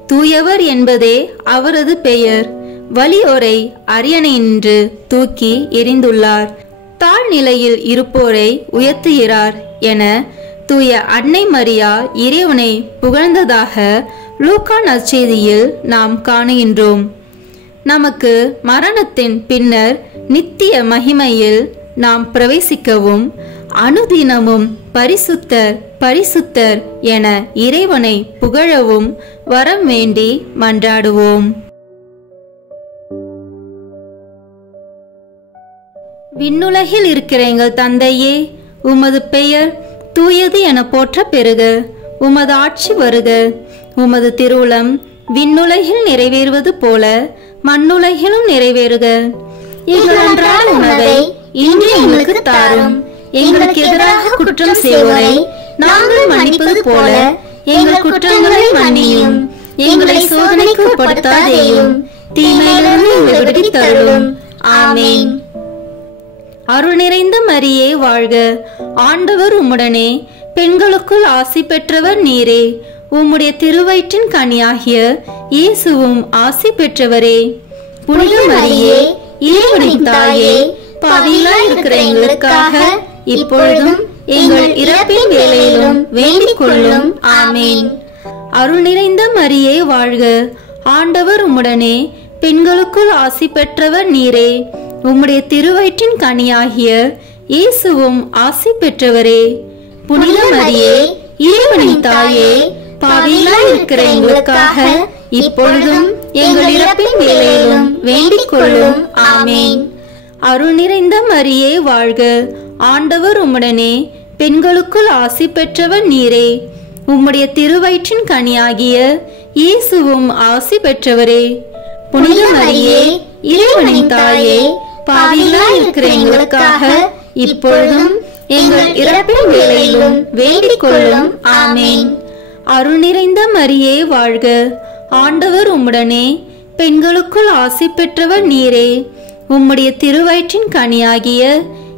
தூயவர் என்பதே அவரது பெயர். வலியோரை அரியணையின்று தூக்கி எறிந்துள்ளார். தாழ்நிலையில் இருப்போரை உயர்த்துகிறார் என தூய அன்னை மரியா இறைவனை புகழ்ந்ததாக லூக்கா நற்செய்தியில் நாம் காணுகின்றோம். நமக்கு மரணத்தின் பின்னர் நித்திய மகிமையில் நாம் பிரவேசிக்கவும் அனுதினமும் பரிசுத்தர் பரிசுத்தர் என இறைவனை புகழவும் வரம் வேண்டி மன்றாடுவோம். விண்ணுலகில் இருக்கிற எங்கள் தந்தையே, உமது பெயர் தூயது என போற்ற பெறுக. உமது ஆட்சி வருக. உமது திருவுளம் விண்ணுலகில் நிறைவேறுவது போல மண்ணுலகிலும் நிறைவேறுக. எங்கள் அன்றாட உணவை இன்று எங்களுக்கு தாரும். எங்களுக்கு எதிராக குற்றம் செய்வோரை நாங்கள் மன்னிப்பது போல எங்கள் குற்றங்களை மன்னியும். எங்களை சோதனைக்கு உட்படுத்தாதேயும், தீமையிலிருந்து எங்களை விடுவித்து தருளும். ஆமென். அருள் நிறைந்த மரியே வாழ்க. ஆண்டவர் உம்முடனே, பெண்களுக்குள் ஆசி பெற்றவர் நீரே. உம்முடைய திருவயிற்றின் கனியாகிய இயேசுவும் ஆசி பெற்றவரே. புனித மரியே, இறைவனின் தாயே, பாவிகளாய் இருக்கிற எங்களுக்காக இப்பொழுதும் எங்கள் இறப்பின் வேளையிலும் வேண்டிக் கொள்ளும். ஆமென். அருள் நிறைந்த மரியே வாழ்க. ஆண்டவர் உம்முடனே, பெண்களுக்குள் ஆசி பெற்றவர் நீரே. உம்முடைய திருவயிற்றின் கனியாகிய இயேசுவும் ஆசி பெற்றவரே. புனித மரியே, இறைவனின் தாயே, பாவிகளாய் இருக்கிற எங்களுக்காக இப்பொழுதும் எங்கள் இறப்பின் வேளையிலும் வேண்டிக் கொள்ளும். ஆமென். அருள் நிறைந்த மரியே வாழ்க. ஆண்டவர் உம்முடனே, பெண்களுக்குள் ஆசி பெற்றவர் நீரே. உம்முடைய திருவயிற்றின் கனியாகிய இயேசுவும் ஆசி பெற்றவரே. புனித மரியே, இறைவனின் தாயே, பாவிகளாய் இருக்கிற எங்களுக்காக இப்பொழுதும் எங்கள் இறப்பின் வேளையிலும் வேண்டிக் கொள்ளும். ஆமென். அருள் நிறைந்த மரியே வாழ்க. ஆண்டவர் உம்முடனே, பெண்களுக்குள் ஆசி பெற்றவர் நீரே. உம்முடைய திருவயிற்றின் கனியாகிய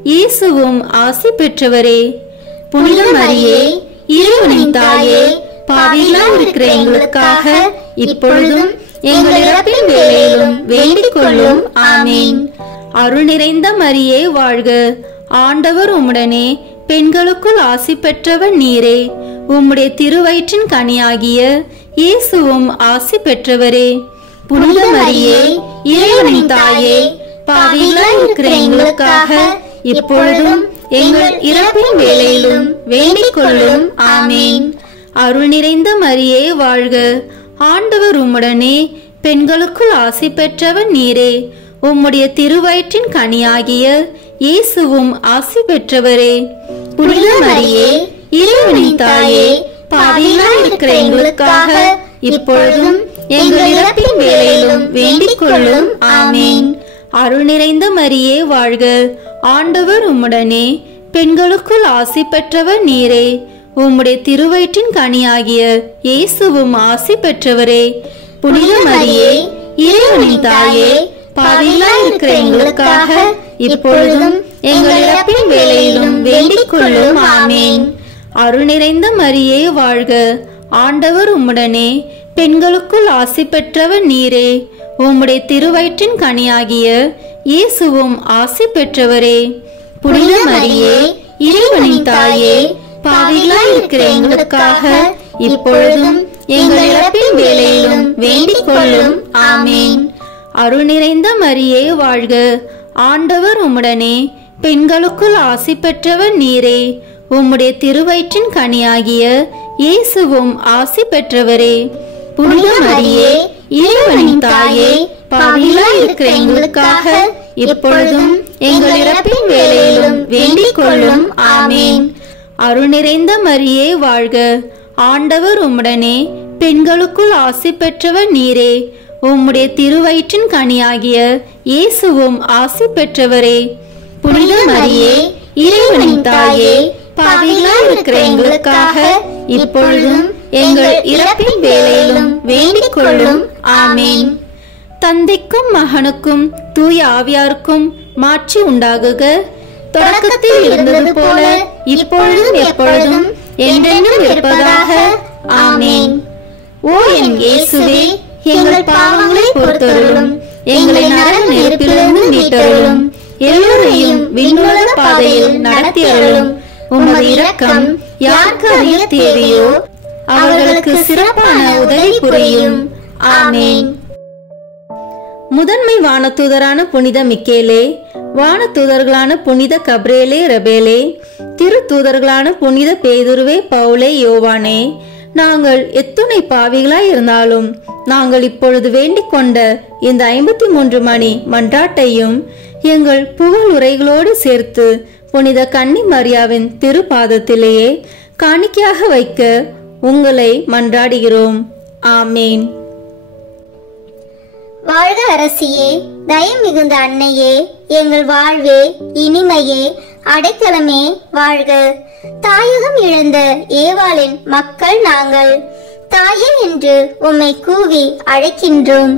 இயேசுவும் ஆசி பெற்றவரே. புனித மரியே, இறைவனின் தாயே, பாவிகளாய் இருக்கிற எங்களுக்காக இப்பொழுதும் எங்கள் இறப்பின் வேளையிலும் வேண்டிக் கொள்ளும். ஆமென். அருள் நிறைந்த மரியே வாழ்க. ஆண்டவர் உம்முடனே, பெண்களுக்குள் ஆசி பெற்றவர் நீரே. உம்முடைய திருவயிற்றின் கனியாகிய இயேசுவும் ஆசி பெற்றவரே. புனித மரியே, இறைவனின் தாயே, பாவிகளாய் இருக்கிற எங்களுக்காக இப்பொழுதும் எங்கள் இறப்பின் வேளையிலும் வேண்டிக் கொள்ளும். ஆமென். அருள் நிறைந்த மரியே வாழ்க. ஆண்டவர் உம்முடனே, பெண்களுக்குள் ஆசி பெற்றவர் நீரே. உம்முடைய திருவயிற்றின் கனியாகிய இயேசுவும் ஆசி பெற்றவரே. புனித மரியே, இறைவனின் தாயே, பாவிகளாய் இருக்கிற எங்களுக்காக இப்பொழுதும் எங்கள் இறப்பின் வேளையிலும் வேண்டிக் கொள்ளும். ஆமென். அருள் நிறைந்த மரியே வாழ்க. ஆண்டவர் உம்முடனே, பெண்களுக்குள் ஆசி பெற்றவர் நீரே. உம்முடைய திருவயிற்றின் கனியாகிய இயேசுவும் ஆசி பெற்றவரே. புனித மரியே, இறைவனின் தாயே, பாவிகளாய் இருக்கிற எங்களுக்காக இப்பொழுதும் எங்கள் இறப்பின் வேளையிலும் வேண்டிக் கொள்ளும். ஆமென். அருள் நிறைந்த மரியே வாழ்க. ஆண்டவர் உம்முடனே, பெண்களுக்குள் ஆசி பெற்றவர் நீரே. உம்முடைய திருவயிற்றின் கனியாகிய இயேசுவும் ஆசி பெற்றவரே. புனித மரியே, இறைவனின் தாயே, பாவிகளாய் இருக்கிற எங்களுக்காக இப்பொழுதும் எங்கள் இறப்பின் வேளையிலும் வேண்டிக் கொள்ளும். ஆமென். அருள் நிறைந்த மரியே வாழ்க. ஆண்டவர் உம்முடனே, பெண்களுக்குள் ஆசி பெற்றவர் நீரே. உம்முடைய திருவயிற்றின் கனியாகிய இயேசுவும் ஆசி பெற்றவரே. புனித மரியே, இறைவனின் தாயே, பாவிகளாய் இருக்கிற எங்களுக்காக இப்பொழுதும் எங்கள் இறப்பின் வேளையிலும் வேண்டிக் கொள்ளும். ஆமென். அருள் நிறைந்த மரியே வாழ்க. ஆண்டவர் உம்முடனே, பெண்களுக்குள் ஆசி பெற்றவர் நீரே. உம்முடைய திருவயிற்றின் கனியாகிய இயேசுவும் ஆசி பெற்றவரே. புனித மரியே, இறைவனின் தாயே, பாவிகளாய் இருக்கிற எங்களுக்காக இப்பொழுதும் எங்கள் இறப்பின் வேளையிலும் வேண்டிக் கொள்ளும். ஆமென். தந்தைக்கும் மகனுக்கும் தூய ஆவியாருக்கும் மாட்சி உண்டாகுக. தொடக்கத்தில் இருந்தது போல இப்பொழுதும் எப்பொழுதும் என்றென்றும் இருப்பதாக. ஆமேன். ஓ என் இயேசுவே, எங்கள் பாவங்களை பொறுத்தருளும், எங்களை நரக நெருப்பிலிருந்து மீட்டருளும், எல்லோரையும் விண்ணுலக பாதையில் நடத்தி அருளும். உமது இரக்கம் யாருக்கு அதிக தேவையோ அவர்களுக்கு சிறப்பான உதவி புரியும். ஆமேன். முதன்மை வானதூதரான புனித மிக்கேலே, வானதூதர்களான புனித கப்ரேலே ரபேலே, திருத்தூதர்களான புனித பேதுருவே பவுலே யோவானே, நாங்கள் எத்துணை பாவிகளாய் இருந்தாலும் நாங்கள் இப்பொழுது வேண்டிக் கொண்ட இந்த 53 மணி மன்றாட்டையும் எங்கள் புகழ் உரைகளோடு சேர்த்து புனித கன்னி மரியாவின் திருப்பாதத்திலேயே காணிக்கையாக வைக்க உங்களை மன்றாடுகிறோம். ஆமேன். வாழ்க அரசியே, தயம் மிகுந்த அன்னையே, எங்கள் வாழ்வே, இனிமையே, அடைக்கலமே வாழ்க. தாயகம் இழந்த ஏவாளின் மக்கள் நாங்கள். தாயே என்று உம்மை கூவி அழைக்கின்றோம்.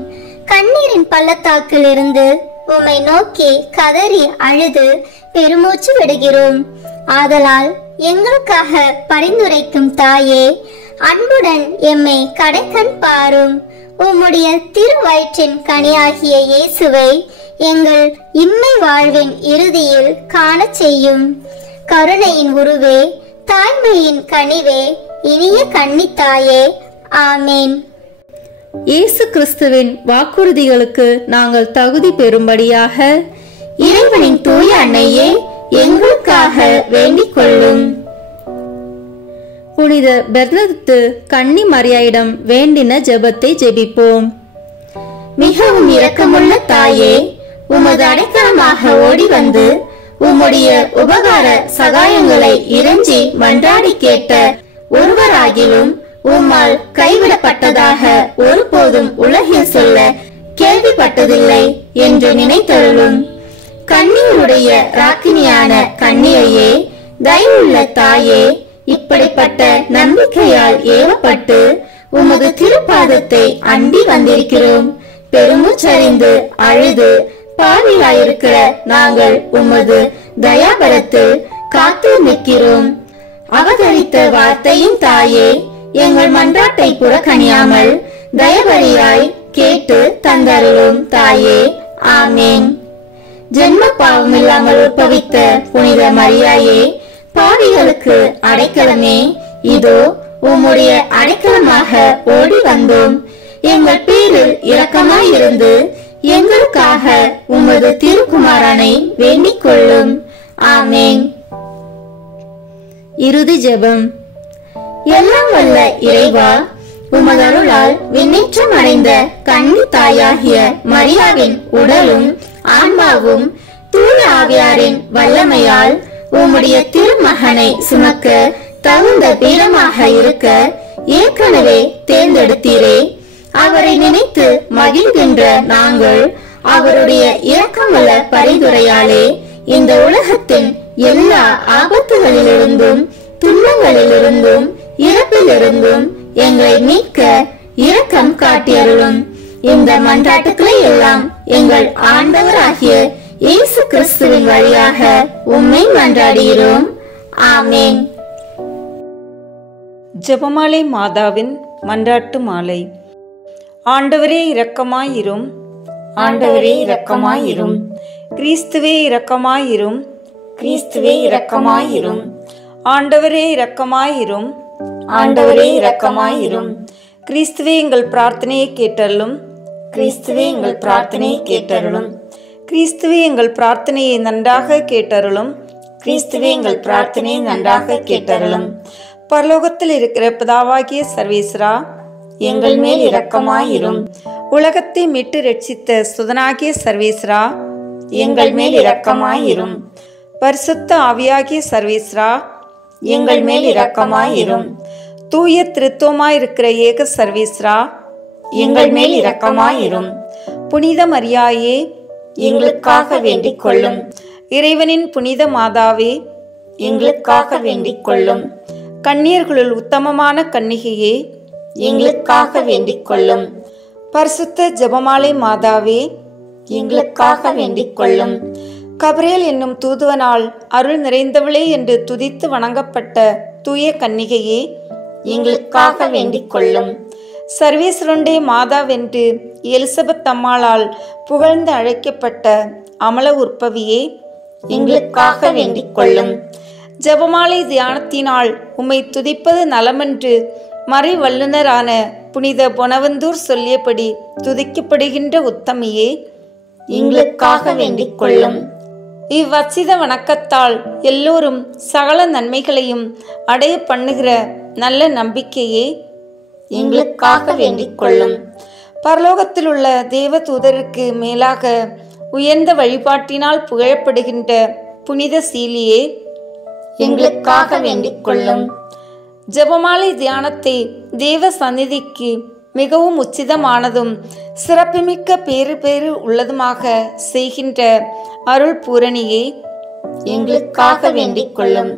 கண்ணீரின் பள்ளத்தாக்கில் இருந்து உம்மை நோக்கி கதறி அழுது பெருமூச்சு விடுகிறோம். ஆதலால் எங்களுக்காக பரிந்துரைக்கும் தாயே, அன்புடன் எம்மை கடைக்கண் பாரும். உம்முடைய திருவயிற்றின் கனியாகிய இயேசுவை எங்கள் இம்மை வாழ்வின் இறுதியில் காண செய்யும். கருணையின் உருவே, தாய்மையின் கனிவே, இனிய கன்னித்தாயே. ஆமேன். இயேசு கிறிஸ்துவின் வாக்குறுதிகளுக்கு நாங்கள் தகுதி பெறும்படியாக இறைவனின் தூய அன்னையே எங்களுக்காக வேண்டிக் கொள்ளும். புனித பெர்னதத்து கன்னி மரியாயிடம் வேண்டின ஜெபத்தை ஜெபிப்போம். மிகவும் இரக்கமுள்ள தாயே, உமது அடைக்கலமாக ஓடி வந்து உம்முடைய உபகார சகாயங்களை இறைஞ்சி மன்றாடி கேட்ட ஒருவராகிலும் உம்மால் கைவிடப்பட்டதாக ஒருபோதும் உலகில் சொல்ல கேள்விப்பட்டதில்லை என்று நினைத்தருளும். கன்னியருடைய ராக்கினியான கன்னியையே, தயவுள்ள தாயே, இப்படிப்பட்ட நம்பிக்கையால் ஏவப்பட்டு உமது திருப்பாதத்தை அண்டி வந்திருக்கிறோம். பெருமூச்சறிந்து அழுது பாவியாயிருக்கிற நாங்கள் உமது தயாபரத்தில் காத்து நிற்கிறோம். அவதரித்த வார்த்தையின் தாயே, எங்கள் மன்றாட்டை புறக்கணியாமல் தயவரியாய் கேட்டு தந்தருளும் தாயே. ஆமேன். ஜென்ம பாவமில்லாமல் உற்பவித்த புனித மரியாயே, பாவிகளுக்கு அடைக்கலமே, இதோ உம்முடைய அடைக்கலமாக ஓடி வந்தோம். எங்கள் பேரில் இரக்கமாயிருந்து எங்களுக்காக உமது திருக்குமாரனை வேண்டிக் கொள்ளும். ஆமேன். இறுதி ஜெபம். எல்லாம் வல்ல இறைவா, உமது அருளால் விண்ணேற்றம் அடைந்த கன்னி தாயாகிய மரியாவின் உடலும் ஆன்மாவும் தூய ஆவியாரின் வல்லமையால் உம்முடைய திருமகனை சுமக்க தகுந்த பீடமாக இருக்க ஏற்கனவே தேர்ந்தெடுத்தீரே. அவரை நினைத்து மகிழ்கின்ற நாங்கள் அவருடைய இரக்கமுள்ள பரிந்துரையாலே இந்த உலகத்தின் எல்லா ஆபத்துகளிலிருந்தும் துன்பங்களிலிருந்தும் இறப்பிலிருந்தும் எங்களை மீட்க இரக்கம் காட்டியருளும். இந்த மன்றாட்டுக்களை எல்லாம் எங்கள் ஆண்டவராகிய இயேசு கிறிஸ்துவின் வழியாக உம்மை மன்றாடுகிறோம். ஆமேன். ஜெபமாலை மாதாவின் மன்றாட்டு மாலை. ஆண்டவரே இரக்கமாயிரும், ஆண்டவரே இரக்கமாயிரும், கிறிஸ்துவே இரக்கமாயிரும், கிறிஸ்துவே இரக்கமாயிரும், ஆண்டவரே இரக்கமாயிரும், ஆண்டவரே இரக்கமாயிரும், கிறிஸ்துவே எங்கள் பிரார்த்தனையை கேட்டருளும், கிறிஸ்துவே எங்கள் பிரார்த்தனையை கேட்டருளும், கிறிஸ்துவே எங்கள் பிரார்த்தனையை நன்றாக கேட்டருளும், கிறிஸ்துவே எங்கள் பிரார்த்தனையை நன்றாக கேட்டருளும். பரலோகத்தில் இருக்கிற பிதாவாகிய சர்வேஸ்வரா, எங்கள் மேல் இரக்கமாயிரும். உலகத்தை மீட்டு ரட்சித்த சுதனாகிய சர்வேஸ்வரா, எங்கள் மேல் இரக்கமாயிரும். பரிசுத்த ஆவியாகிய சர்வேஸ்வரா, எங்கள் மேல் இரக்கமாயிரும். தூய திருத்துவமாயிருக்கிற ஏக சர்வேஸ்வரா, எங்கள் மேல் இரக்கமாயிரும். புனித மரியாயே, எங்களுக்காக வேண்டிக் கொள்ளும். இறைவனின் புனித மாதாவே, எங்களுக்காக வேண்டிக் கொள்ளும். கன்னியர்களுள் உத்தமமான கன்னிகையே, எங்களுக்காக வேண்டிக் கொள்ளும். பரிசுத்த ஜெபமாலை மாதாவே, எங்களுக்காக வேண்டிக் கொள்ளும். கபிரியேல் என்னும் தூதுவனால் அருள் நிறைந்தவளே என்று துதித்து வணங்கப்பட்ட தூய கன்னிகையே, எங்களுக்காக வேண்டிக் கொள்ளும். சர்வேஸ்வரனுடைய மாதாவென்று எலிசபெத் அம்மாளால் புகழ்ந்து அழைக்கப்பட்ட அமல உற்பவியே, எங்களுக்காக வேண்டிக் கொள்ளும். ஜெபமாலை தியானத்தினால் உம்மை துதிப்பது நலமென்று மறை வல்லுனரான புனித பொனவந்தூர் சொல்லியபடி துதிக்கப்படுகின்ற உத்தமியே, எங்களுக்காக வேண்டிக் கொள்ளும். இவ்வச்சித வணக்கத்தால் எல்லோரும் சகல நன்மைகளையும் அடைய பண்ணுகிற நல்ல நம்பிக்கையே, எங்களுக்காக வேண்டிக் கொள்ளும். பரலோகத்தில் உள்ள தேவ தூதருக்கு மேலாக உயர்ந்த வழிபாட்டினால் புகழப்படுகின்ற புனித சீலியே, எங்களுக்காக வேண்டிக் கொள்ளும். ஜெபமாலை தியானத்தை தேவ சந்நிதிக்கு மிகவும் உச்சிதமானதும் சிறப்புமிக்க பேறு உள்ளதுமாக செய்கின்ற அருள் பூரணியே, எங்களுக்காக வேண்டிக் கொள்ளும்.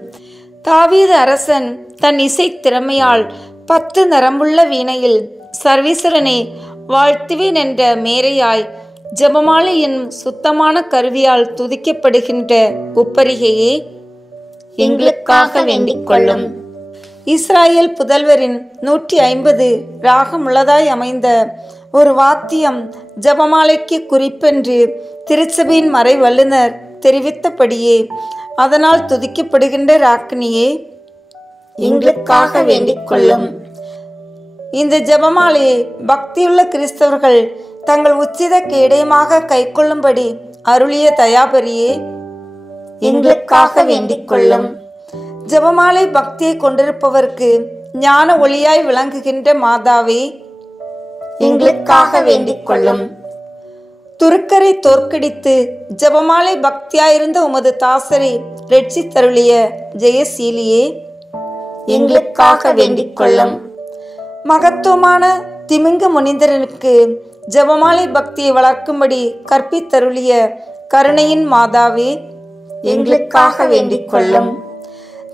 தாவீது அரசன் தன் இசை திறமையால் 10 நரம்புள்ள வீணையில் சர்வீஸ்வரனை வாழ்த்துவேன் என்ற மேரையாய் ஜெபமாலை என்னும் சுத்தமான கருவியால் துதிக்கப்படுகின்ற உப்பரிகையே, எங்களுக்காக வேண்டிக் கொள்ளும். இஸ்ராயேல் புதல்வரின் 150 ராகமுள்ளதாய் அமைந்த ஒரு வாத்தியம் ஜெபமாலைக்கு குறிப்பென்று திருச்சபையின் மறை வல்லுனர் தெரிவித்தபடியே அதனால் துதிக்கப்படுகின்ற ராக்கினியே, எங்களுக்காக வேண்டிக் கொள்ளும். இந்த ஜெபமாலையை பக்தியுள்ள கிறிஸ்தவர்கள் தங்கள் உச்சித கேடயமாக கைக்கொள்ளும்படி அருளிய தயாபரியே, எங்களுக்காக வேண்டிக் கொள்ளும். ஜெபமாலை பக்தியை கொண்டிருப்பவருக்கு ஞான ஒளியாய் விளங்குகின்ற மாதாவே, எங்களுக்காக வேண்டிக் கொள்ளும். துருக்கரை தோற்கடித்து ஜெபமாலை பக்தியாயிருந்த உமது தாசரை ரட்சித்தருளிய ஜெயசீலியே, எங்களுக்காக வேண்டிக் கொள்ளும். மகத்துவமான திமிங்க முனிந்தரனுக்கு ஜெபமாலை பக்தியை வளர்க்கும்படி கற்பித்தருளிய கருணையின் மாதாவே, எங்களுக்காக வேண்டிக் கொள்ளும்.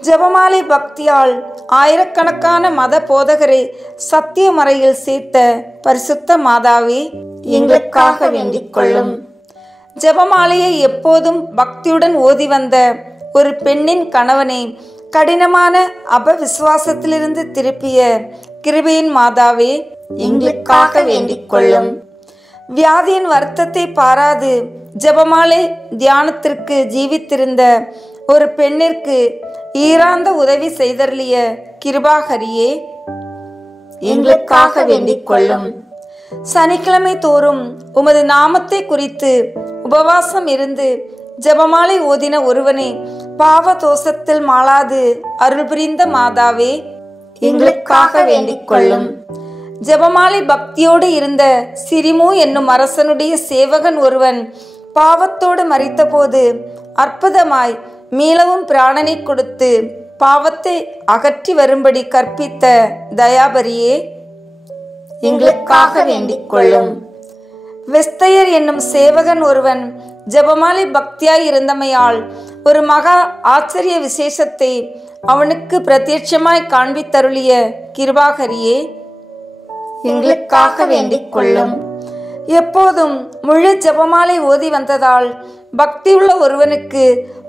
ஜெபமாலை பக்தியால் ஆயிரக்கணக்கான மத போதகரை சத்திய மறையில் சேர்த்த பரிசுத்த மாதாவே, எங்களுக்காக வேண்டிக் கொள்ளும். ஜெபமாலையை எப்போதும் பக்தியுடன் ஓதி வந்த ஒரு பெண்ணின் கணவனை கடினமான அபவிசுவாசத்திலிருந்து திருப்பிய கிருபையின் மாதாவே, எங்களுக்காக வேண்டிக் கொள்ளும். வியாதியின் வருத்தத்தை பாராது ஜெபமாலை தியானத்திற்கு ஜீவித்திருந்த ஒரு பெண்ணிற்கு ஈராந்த உதவி செய்தருளிய கிருபாகரியே, எங்களுக்காக வேண்டிக் கொள்ளும். சனிக்கிழமை தோறும் உமது நாமத்தை குறித்து உபவாசம் இருந்து ஜெபமாலை ஓதின ஒருவனை பாவ தோஷத்தில் மாளாது அருள் புரிந்த மாதாவே, எங்களுக்காக வேண்டிக் கொள்ளும். ஜெபமாலை பக்தியோடு இருந்த சிரிமு என்னும் அரசனுடைய சேவகன் ஒருவன் பாவத்தோடு மரித்தபோது அற்புதமாய் மீளவும் பிராணனை கொடுத்து பாவத்தை அகற்றி வரும்படி கற்பித்த தயாபரியே, எங்களுக்காக வேண்டிக் கொள்ளும். வெஸ்தையர் என்னும் சேவகன் ஒருவன் ஜெபமாலை பக்தியாய் இருந்தமையால் ஒரு மகா ஆச்சரிய விசேஷத்தை அவனுக்கு பிரத்யட்சமாய் காண்பித்தருளிய கிருபாகரியே, எங்களுக்காக வேண்டிக் கொள்ளும். எப்போதும் முழு ஜெபமாலை ஓதி வந்ததால் பக்தியுள்ள ஒருவனுக்கு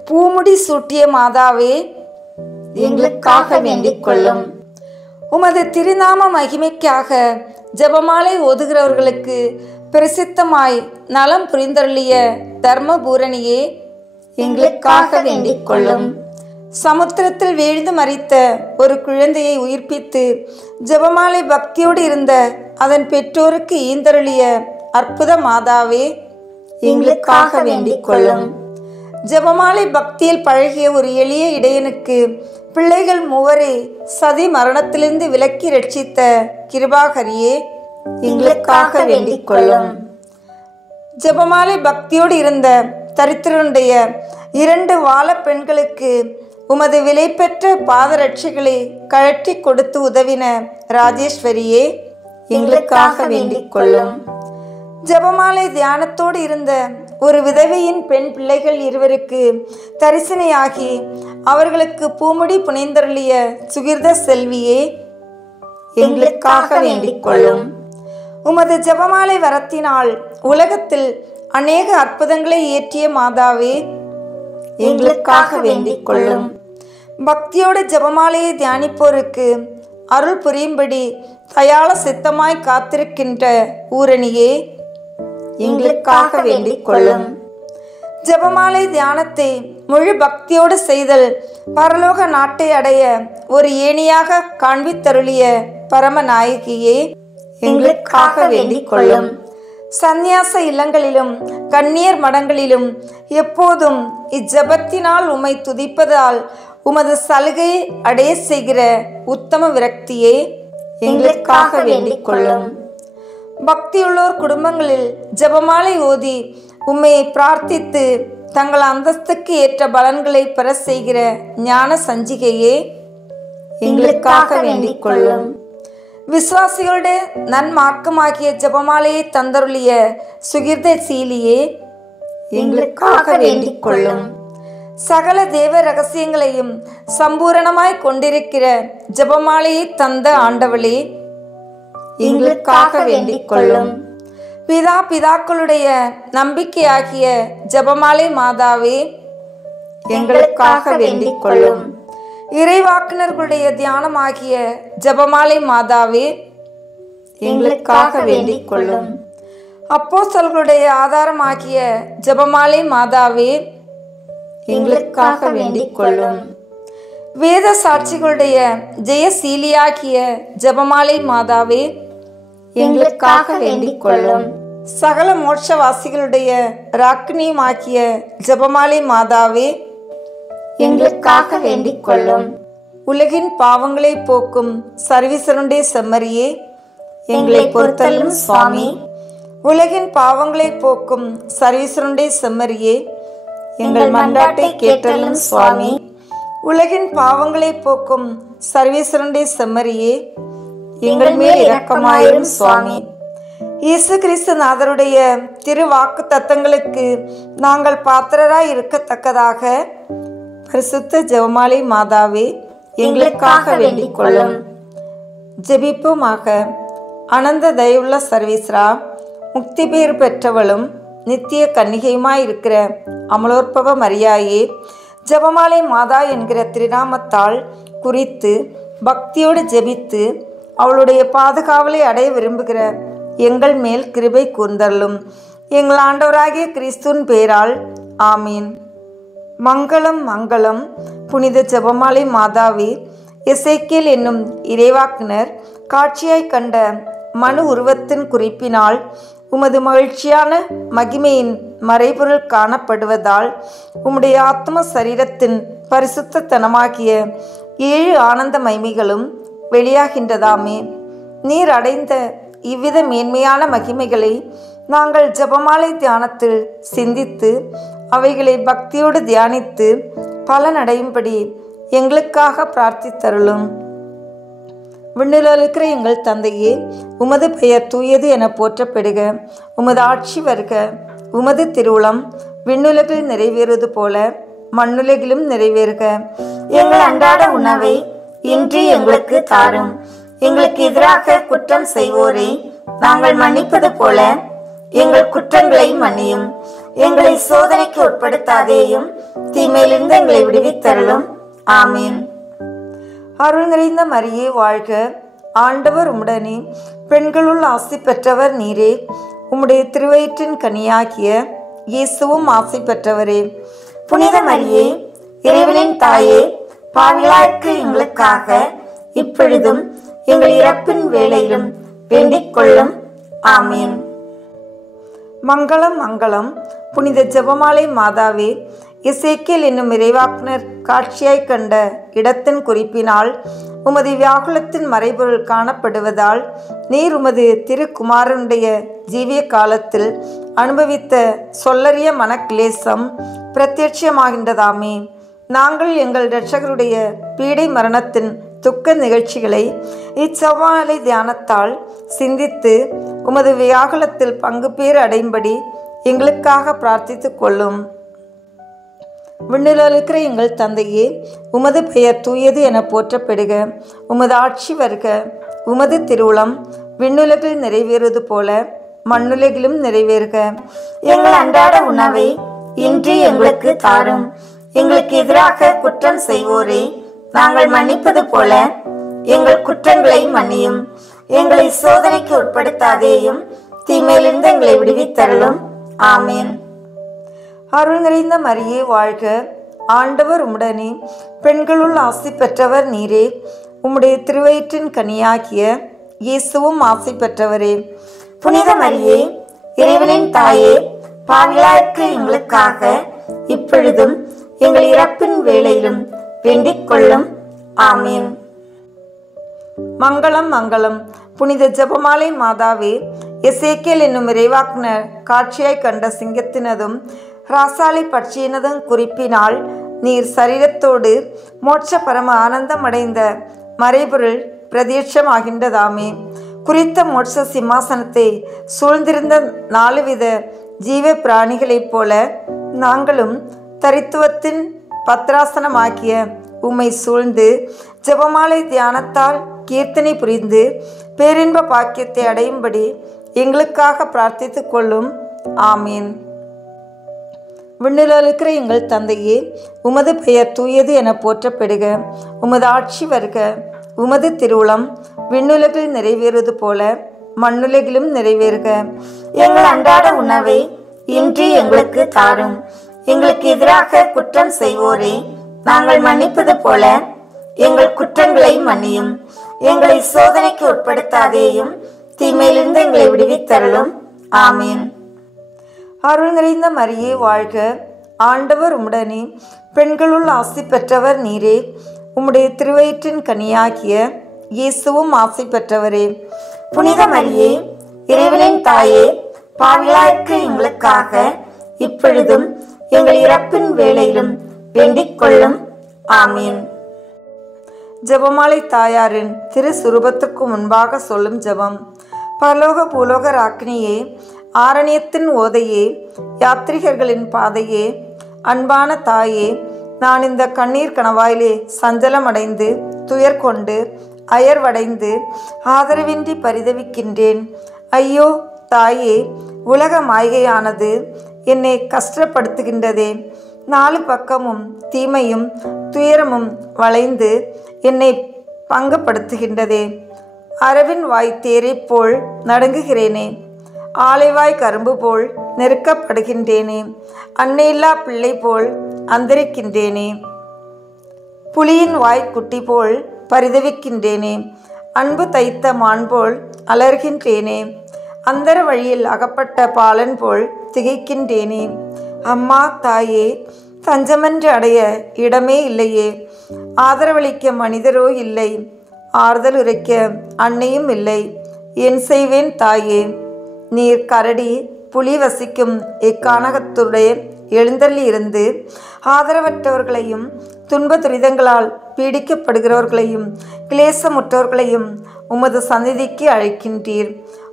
பூமுடி சூட்டிய மாதாவே, எங்களுக்காக வேண்டிக் கொள்ளும். உமது திருநாம மகிமைக்காக ஜெபமாலை ஓதுகிறவர்களுக்கு பிரசித்தமாய் நலம் புரிந்தருளிய தர்மபூரணியே, எங்களுக்காக வேண்டிக் கொள்ளும். சமுத்திரத்தில் வீழ்ந்து மரித்த ஒரு குழந்தையை உயிர்ப்பித்து ஜெபமாலை பக்தியோடு இருந்த அதன் பெற்றோருக்கு ஈந்தருளிய அற்புத மாதாவே, எங்களுக்காக வேண்டிக் கொள்ளும். ஜெபமாலை பக்தியில் பழகிய ஒரு எளிய இடையனுக்கு பிள்ளைகள் 3 சதி மரணத்திலிருந்து விலக்கி ரட்சித்த கிருபாகரியே, எங்களுக்காக வேண்டிக் கொள்ளும். ஜெபமாலை பக்தியோடு இருந்த தரித்திரனுடைய 2 வாழ பெண்களுக்கு உமது விலை பெற்ற பாதரட்சிகளை கழற்றி கொடுத்து உதவின ராஜேஸ்வரியே, எங்களுக்காக வேண்டிக் கொள்ளும். ஜெபமாலை தியானத்தோடு இருந்த ஒரு விதவையின் பெண் பிள்ளைகள் 2 தரிசனையாகி அவர்களுக்கு பூமுடி புனைந்தருளிய சுகிர்த செல்வியே, எங்களுக்காக வேண்டிக் கொள்ளும். உமது ஜெபமாலை வரத்தினால் உலகத்தில் அநேக அற்புதங்களை இயற்றிய மாதாவே, எங்களுக்காக வேண்டிக் கொள்ளும். பக்தியோடு ஜெபமாலையை தியானிப்போருக்கு அருள் புரியும்படி தயாள சித்தமாய் காத்திருக்கின்ற ஊரணியே, எங்களுக்காக வேண்டிக் கொள்ளும். ஜெபமாலை தியானத்தை முழு பக்தியோடு செய்தல் பரலோக நாட்டை அடைய ஒரு ஏணியாக காண்பித்தருளிய பரமநாயகியே, எங்களுக்காக வேண்டிக் கொள்ளும். சந்நியாச இல்லங்களிலும் கன்னியர் மடங்களிலும் எப்போதும் இஜபத்தினால் உம்மை துதிப்பதால் உமது சலுகை அடைய செய்கிற உத்தம விரக்தியே, எங்களுக்காக வேண்டிக் கொள்ளும். பக்தியுள்ளோர் குடும்பங்களில் ஜெபமாலை ஓதி உம்மை பிரார்த்தித்து தங்கள் அந்தஸ்துக்கு ஏற்ற பலன்களை பெற செய்கிற ஞான சஞ்சிகையே, எங்களுக்காக வேண்டிக் கொள்ளும். விசுவாசிகளுடைய நன்மார்க்கமாகிய ஜெபமாலையை தந்தருளிய சுகிர்த சீலியே, எங்களுக்காக வேண்டிக் கொள்ளும். சகல தேவ ரகசியங்களையும் சம்பூரணமாய் கொண்டிருக்கிற ஜெபமாலையை தந்த ஆண்டவளே, எங்களுக்காக வேண்டிக் கொள்ளும். பிதாக்களுடைய நம்பிக்கையாகிய ஜெபமாலை மாதாவே, எங்களுக்காக வேண்டிக் கொள்ளும். இறைவாக்கினர்களுடைய தியானமாகிய ஜெபமாலை மாதாவே, எங்களுக்காக வேண்டிக் கொள்ளும். அப்போஸ்தலர்களுடைய ஆதாரமாகிய ஜெபமாலை மாதாவே, எங்களுக்காக வேண்டிக் கொள்ளும். வேத சாட்சிகளுடைய ஜெயசீலியாகிய ஜெபமாலை மாதாவே, எங்களுக்காக வேண்டிக் கொள்ளும். சகல மோட்சவாசிகளுடைய ராக்கினியுமாகிய ஜெபமாலை மாதாவே, எங்களுக்காக வேண்டிக் கொள்ளும். உலகின் பாவங்களை போக்கும் சர்வீசருடைய செம்மறியே, எங்களை பொறுத்தலும் சுவாமி. உலகின் பாவங்களை போக்கும் சர்வீசருடைய செம்மறியே, எங்கள் மன்றாட்டை கேட்டலும் சுவாமி. உலகின் பாவங்களை போக்கும் சர்வீசருடைய செம்மறியே, எங்கள் மேல் இரக்கமாயிரும் சுவாமி. இயேசு கிறிஸ்து நாதருடைய திரு வாக்கு தத்தங்களுக்கு நாங்கள் பாத்திரராய் இருக்கத்தக்கதாக பரிசுத்த ஜெபமாலை மாதாவே, எங்களுக்காக வேண்டிக் கொள்ளும். ஜெபிப்போமாக. அனந்த தயவுள்ள சர்வீஸ்ரா, முக்தி பேறு பெற்றவளும் நித்திய கன்னிகையுமாய் இருக்கிற அமலோற்பவ மரியாயே, ஜெபமாலை மாதா என்கிற திருநாமத்தால் குறித்து பக்தியோடு ஜெபித்து அவளுடைய பாதுகாவலை அடைய விரும்புகிற எங்கள் மேல் கிருபை கூர்ந்தருளும். எங்கள் ஆண்டவராகிய கிறிஸ்துவின் பேரால் ஆமீன். மங்களம் மங்களம். புனித ஜெபமாலை மாதாவே, எசேக்கியேல் என்னும் இறைவாக்கினர் காட்சியாய் கண்ட மனு உருவத்தின் குறிப்பினால் உமது மகிழ்ச்சியான மகிமையின் மறைபொருள் காணப்படுவதால் உம்முடைய ஆத்ம சரீரத்தின் பரிசுத்தனமாகிய 7 ஆனந்த மைமைகளும் வெளியாகின்றதாமே. நீர் அடைந்த இவ்வித மேன்மையான மகிமைகளை நாங்கள் ஜெபமாலை தியானத்தில் சிந்தித்து அவைகளை பக்தியோடு தியானித்து பலனடையும்படி எங்களுக்காக பிரார்த்தித்தருளும். விண்ணிலிருக்கிற எங்கள் தந்தையே, உமது பெயர் தூயது என போற்றப்படுக. உமது ஆட்சி வருக. உமது திருவுளம் விண்ணுலகில் நிறைவேறுவது போல மண்ணுலகிலும் நிறைவேறுக. எங்கள் அன்றாட உணவை இன்று எங்களுக்கு தாரும். எங்களுக்கு எதிராக குற்றம் செய்வோரை நாங்கள் மன்னிப்பது போல எங்கள் குற்றங்களை மன்னியும். எங்களை சோதனைக்கு உட்படுத்தாதேயும், தீமையிலிருந்து எங்களை விடுவித்தருளும். ஆமீன். அருள் நிறைந்த மரியே வாழ்க. ஆண்டவர் உம்முடனே, பெண்களுள் ஆசி பெற்றவர் நீரே. உம்முடைய திருவயிற்றின் கனியாகிய இயேசுவும் ஆசி பெற்றவரே. புனித மரியே, இறைவனின் தாயே, பாவிகளாயிருக்கிற எங்களுக்காக இப்பொழுதும் எங்கள் இறப்பின் வேளையிலும் வேண்டிக் கொள்ளும். ஆமீன். மங்களம் மங்களம். புனித ஜெபமாலை மாதாவே, எசேக்கியேல் என்னும் இறைவாக்கினர் காட்சியாய் கண்ட இடத்தின் குறிப்பினால் உமது வியாகுலத்தின் மறைபொருள் காணப்படுவதால் நீர் உமது திருக்குமாரனுடைய ஜீவிய காலத்தில் அனுபவித்த சொல்லறிய மனக்லேசம் பிரத்யட்சமாகின்றதாமே. நாங்கள் எங்கள் இரட்சகருடைய பீடை மரணத்தின் துக்க நிகழ்ச்சிகளை இச்செவ்வாழை தியானத்தால் சிந்தித்து உமது வியாகுலத்தில் பங்கு பேறு அடையும்படி எங்களுக்காக பிரார்த்தித்து கொள்ளும். விண்ணிலிருக்கிற எங்கள் தந்தையே, உமது பெயர் தூயது என போற்றப்படுக. உமது ஆட்சி வருக. உமது திருவுளம் விண்ணுலகில் நிறைவேறுவது போல மண்ணுலகிலும் நிறைவேறுக. எங்கள் அன்றாட உணவை இன்று எங்களுக்கு தாரும். எங்களுக்கு எதிராக குற்றம் செய்வோரை நாங்கள் மன்னிப்பது போல எங்கள் குற்றங்களை மன்னியும். எங்களை சோதனைக்கு உட்படுத்தாதேயும், தீமையிலிருந்து எங்களை விடுவித்தருளும். ஆமீன். அருள் நிறைந்த மரியே வாழ்க, ஆண்டவர் உம்முடனே, பெண்களுள் ஆசி பெற்றவர் நீரே. உம்முடைய திருவயிற்றின் கனியாகிய இயேசுவும் ஆசி பெற்றவரே. புனித மரியே, இறைவனின் தாயே, பாவிகளாயிருக்கிற எங்களுக்காக இப்பொழுதும் எங்கள் இறப்பின் வேளையிலும் வேண்டிக் கொள்ளும். ஆமீன். மங்களம் மங்களம். புனித ஜெபமாலை மாதாவே, எசேக்கியேல் என்னும் இறைவாக்கினர் காட்சியாய் கண்ட சிங்கத்தினதும் ராசாலை பட்சியினதும் குறிப்பினால் நீர் சரீரத்தோடு மோட்ச பரம ஆனந்தம் அடைந்த மறைபொருள் பிரத்யட்சமாகின்றதாமே. குறித்த மோட்ச சிம்மாசனத்தை சூழ்ந்திருந்த 4 வித ஜீவ பிராணிகளைப் போல நாங்களும் தரித்துவத்தின் பத்ராசனமாக்கிய உம்மை சூழ்ந்து ஜெபமாலை தியானத்தால் கீர்த்தனை புரிந்து பேரின்ப பாக்கியத்தை அடையும்படி எங்களுக்காக பிரார்த்தித்து கொள்ளும். ஆமீன். விண்ணில் இருக்கிற எங்கள் தந்தையே, உமது பெயர் தூயது என போற்றப்படுக. உமது ஆட்சி வருக. உமது திருவுளம் விண்ணுலகில் நிறைவேறுவது போல மண்ணுலகிலும் நிறைவேறுக. எங்கள் அன்றாட உணவை இன்று எங்களுக்கு தாரும். எங்களுக்கு எதிராக குற்றம் செய்வோரை நாங்கள் மன்னிப்பது போல எங்கள் குற்றங்களை மன்னியும். எங்களை சோதனைக்கு உட்படுத்தாதேயும், தீமையிலிருந்து எங்களை விடுவித்தருளும். ஆமீன். அருள் நிறைந்த மரியே வாழ்க, ஆண்டவர் உம்முடனே, பெண்களுள் ஆசி பெற்றவர் நீரே. உம்முடைய திருவயிற்றின் கனியாகிய இயேசுவும் ஆசி பெற்றவரே. புனித மரியே, இறைவனின் தாயே, பாவிகளாயிருக்கிற எங்களுக்காக இப்பொழுதும் எங்கள் இறப்பின் வேளையிலும் வேண்டிக் கொள்ளும். ஆமீன். ஜெபமாலை தாயாரின் திரு சுரூபத்துக்கு முன்பாக சொல்லும் ஜெபம். பரலோக பூலோக ராக்கினியே, ஆரண்யத்தின் ஓதையே, யாத்ரிகர்களின் பாதையே, அன்பான தாயே, நான் இந்த கண்ணீர் கணவாயிலே சஞ்சலமடைந்து துயர் கொண்டு அயர்வடைந்து ஆதரவின்றி பரிதவிக்கின்றேன். ஐயோ தாயே, உலக மாய்கையானது என்னை கஷ்டப்படுத்துகின்றதே. 4 பக்கமும் தீமையும் துயரமும் வளைந்து என்னை பங்குபடுத்துகின்றதே. அரவின் வாய் தேரை போல் நடுங்குகிறேனே. ஆலைவாய் கரும்பு போல் நெருக்கப்படுகின்றேனே. அன்னையில்லா பிள்ளை போல் அந்தரிக்கின்றேனே. புலியின் வாய் குட்டி போல் பரிதவிக்கின்றேனே. அன்பு தைத்த மான் போல் அலர்கின்றேனே. அந்தர வழியில் அகப்பட்ட பாலன் போல் திகைக்கின்றேனே. அம்மா தாயே, தஞ்சமென்று அடைய இடமே இல்லையே. ஆதரவளிக்க மனிதரோ இல்லை, ஆறுதல் உரைக்க அன்னையும் இல்லை. என் செய்வேன் தாயே? நீர் கரடி புலி வசிக்கும் இக்கானகத்துடைய எழுந்தள்ளி இருந்து ஆதரவற்றவர்களையும் துன்ப துரிதங்களால் பீடிக்கப்படுகிறவர்களையும் கிளேசமுற்றவர்களையும் உமது சந்நிதிக்கு அழைக்கின்றீர்.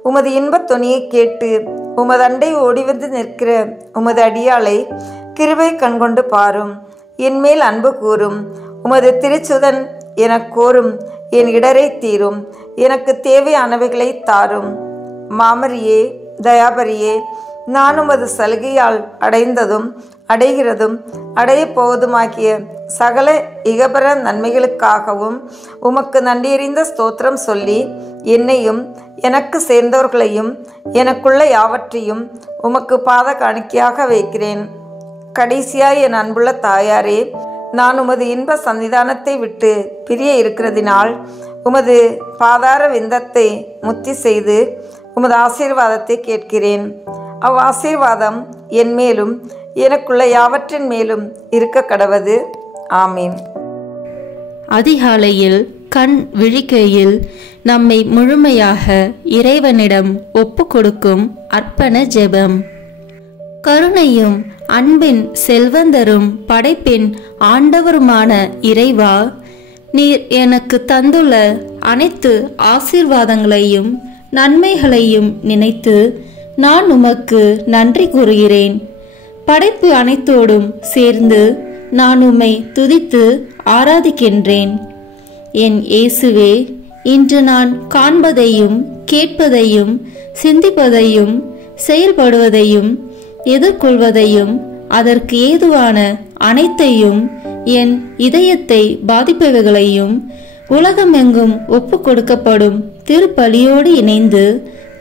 உமது இன்பத் தொனியை கேட்டு உமது அண்டை ஓடிவந்து நிற்கிற உமது அடியாளை கிருபை கண்கொண்டு பாரும். என்மேல் அன்பு கூறும். உமது திருச்சுதன் எனக் கோரும் என் இடரை தீரும். எனக்கு தேவையானவைகளை தாரும். மாமரியே, தயாபரியே, நான் உமது சலுகையால் அடைந்ததும் அடைகிறதும் அடையப் போவதுமாகிய சகல இகபர நன்மைகளுக்காகவும் உமக்கு நன்றியறிந்த ஸ்தோத்திரம் சொல்லி என்னையும் எனக்கு சேர்ந்தவர்களையும் எனக்குள்ள யாவற்றையும் உமக்கு பாத காணிக்கையாக வைக்கிறேன். கடைசியாய் என் அன்புள்ள தாயாரே, நான் உமது இன்ப சன்னிதானத்தை விட்டு பிரிய இருக்கிறதினால் உமது பாதார விந்தத்தை முத்தி செய்து உமது ஆசீர்வாதத்தை கேட்கிறேன். அவ்வாசீர்வாதம் என் மேலும் எனக்குள்ள யாவற்றின் மேலும் இருக்க கடவது. ஆமீன். அதிகாலையில் கண் விழிக்கையில் நம்மை முழுமையாக இறைவனிடம் ஒப்பு கொடுக்கும் அர்ப்பண ஜெபம். கருணையும் அன்பின் செல்வந்தரும் படைப்பின் ஆண்டவருமான இறைவா, நீர் எனக்கு தந்துள்ள அனைத்து ஆசீர்வாதங்களையும் நன்மைகளையும் நினைத்து நான் உமக்கு நன்றி கூறுகிறேன். படைப்பு அனைத்தோடும் சேர்ந்து நான் உம்மை துதித்து ஆராதிக்கின்றேன். என் இயேசுவே, இன்று நான் காண்பதையும் கேட்பதையும் சிந்திப்பதையும் செயல்படுவதையும் எதிர்கொள்வதையும் அதற்கு ஏதுவான அனைத்தையும் என் இதயத்தை பாதிப்பவைகளையும் உலகமெங்கும் ஒப்பு கொடுக்கப்படும் திருப்பலியோடு இணைந்து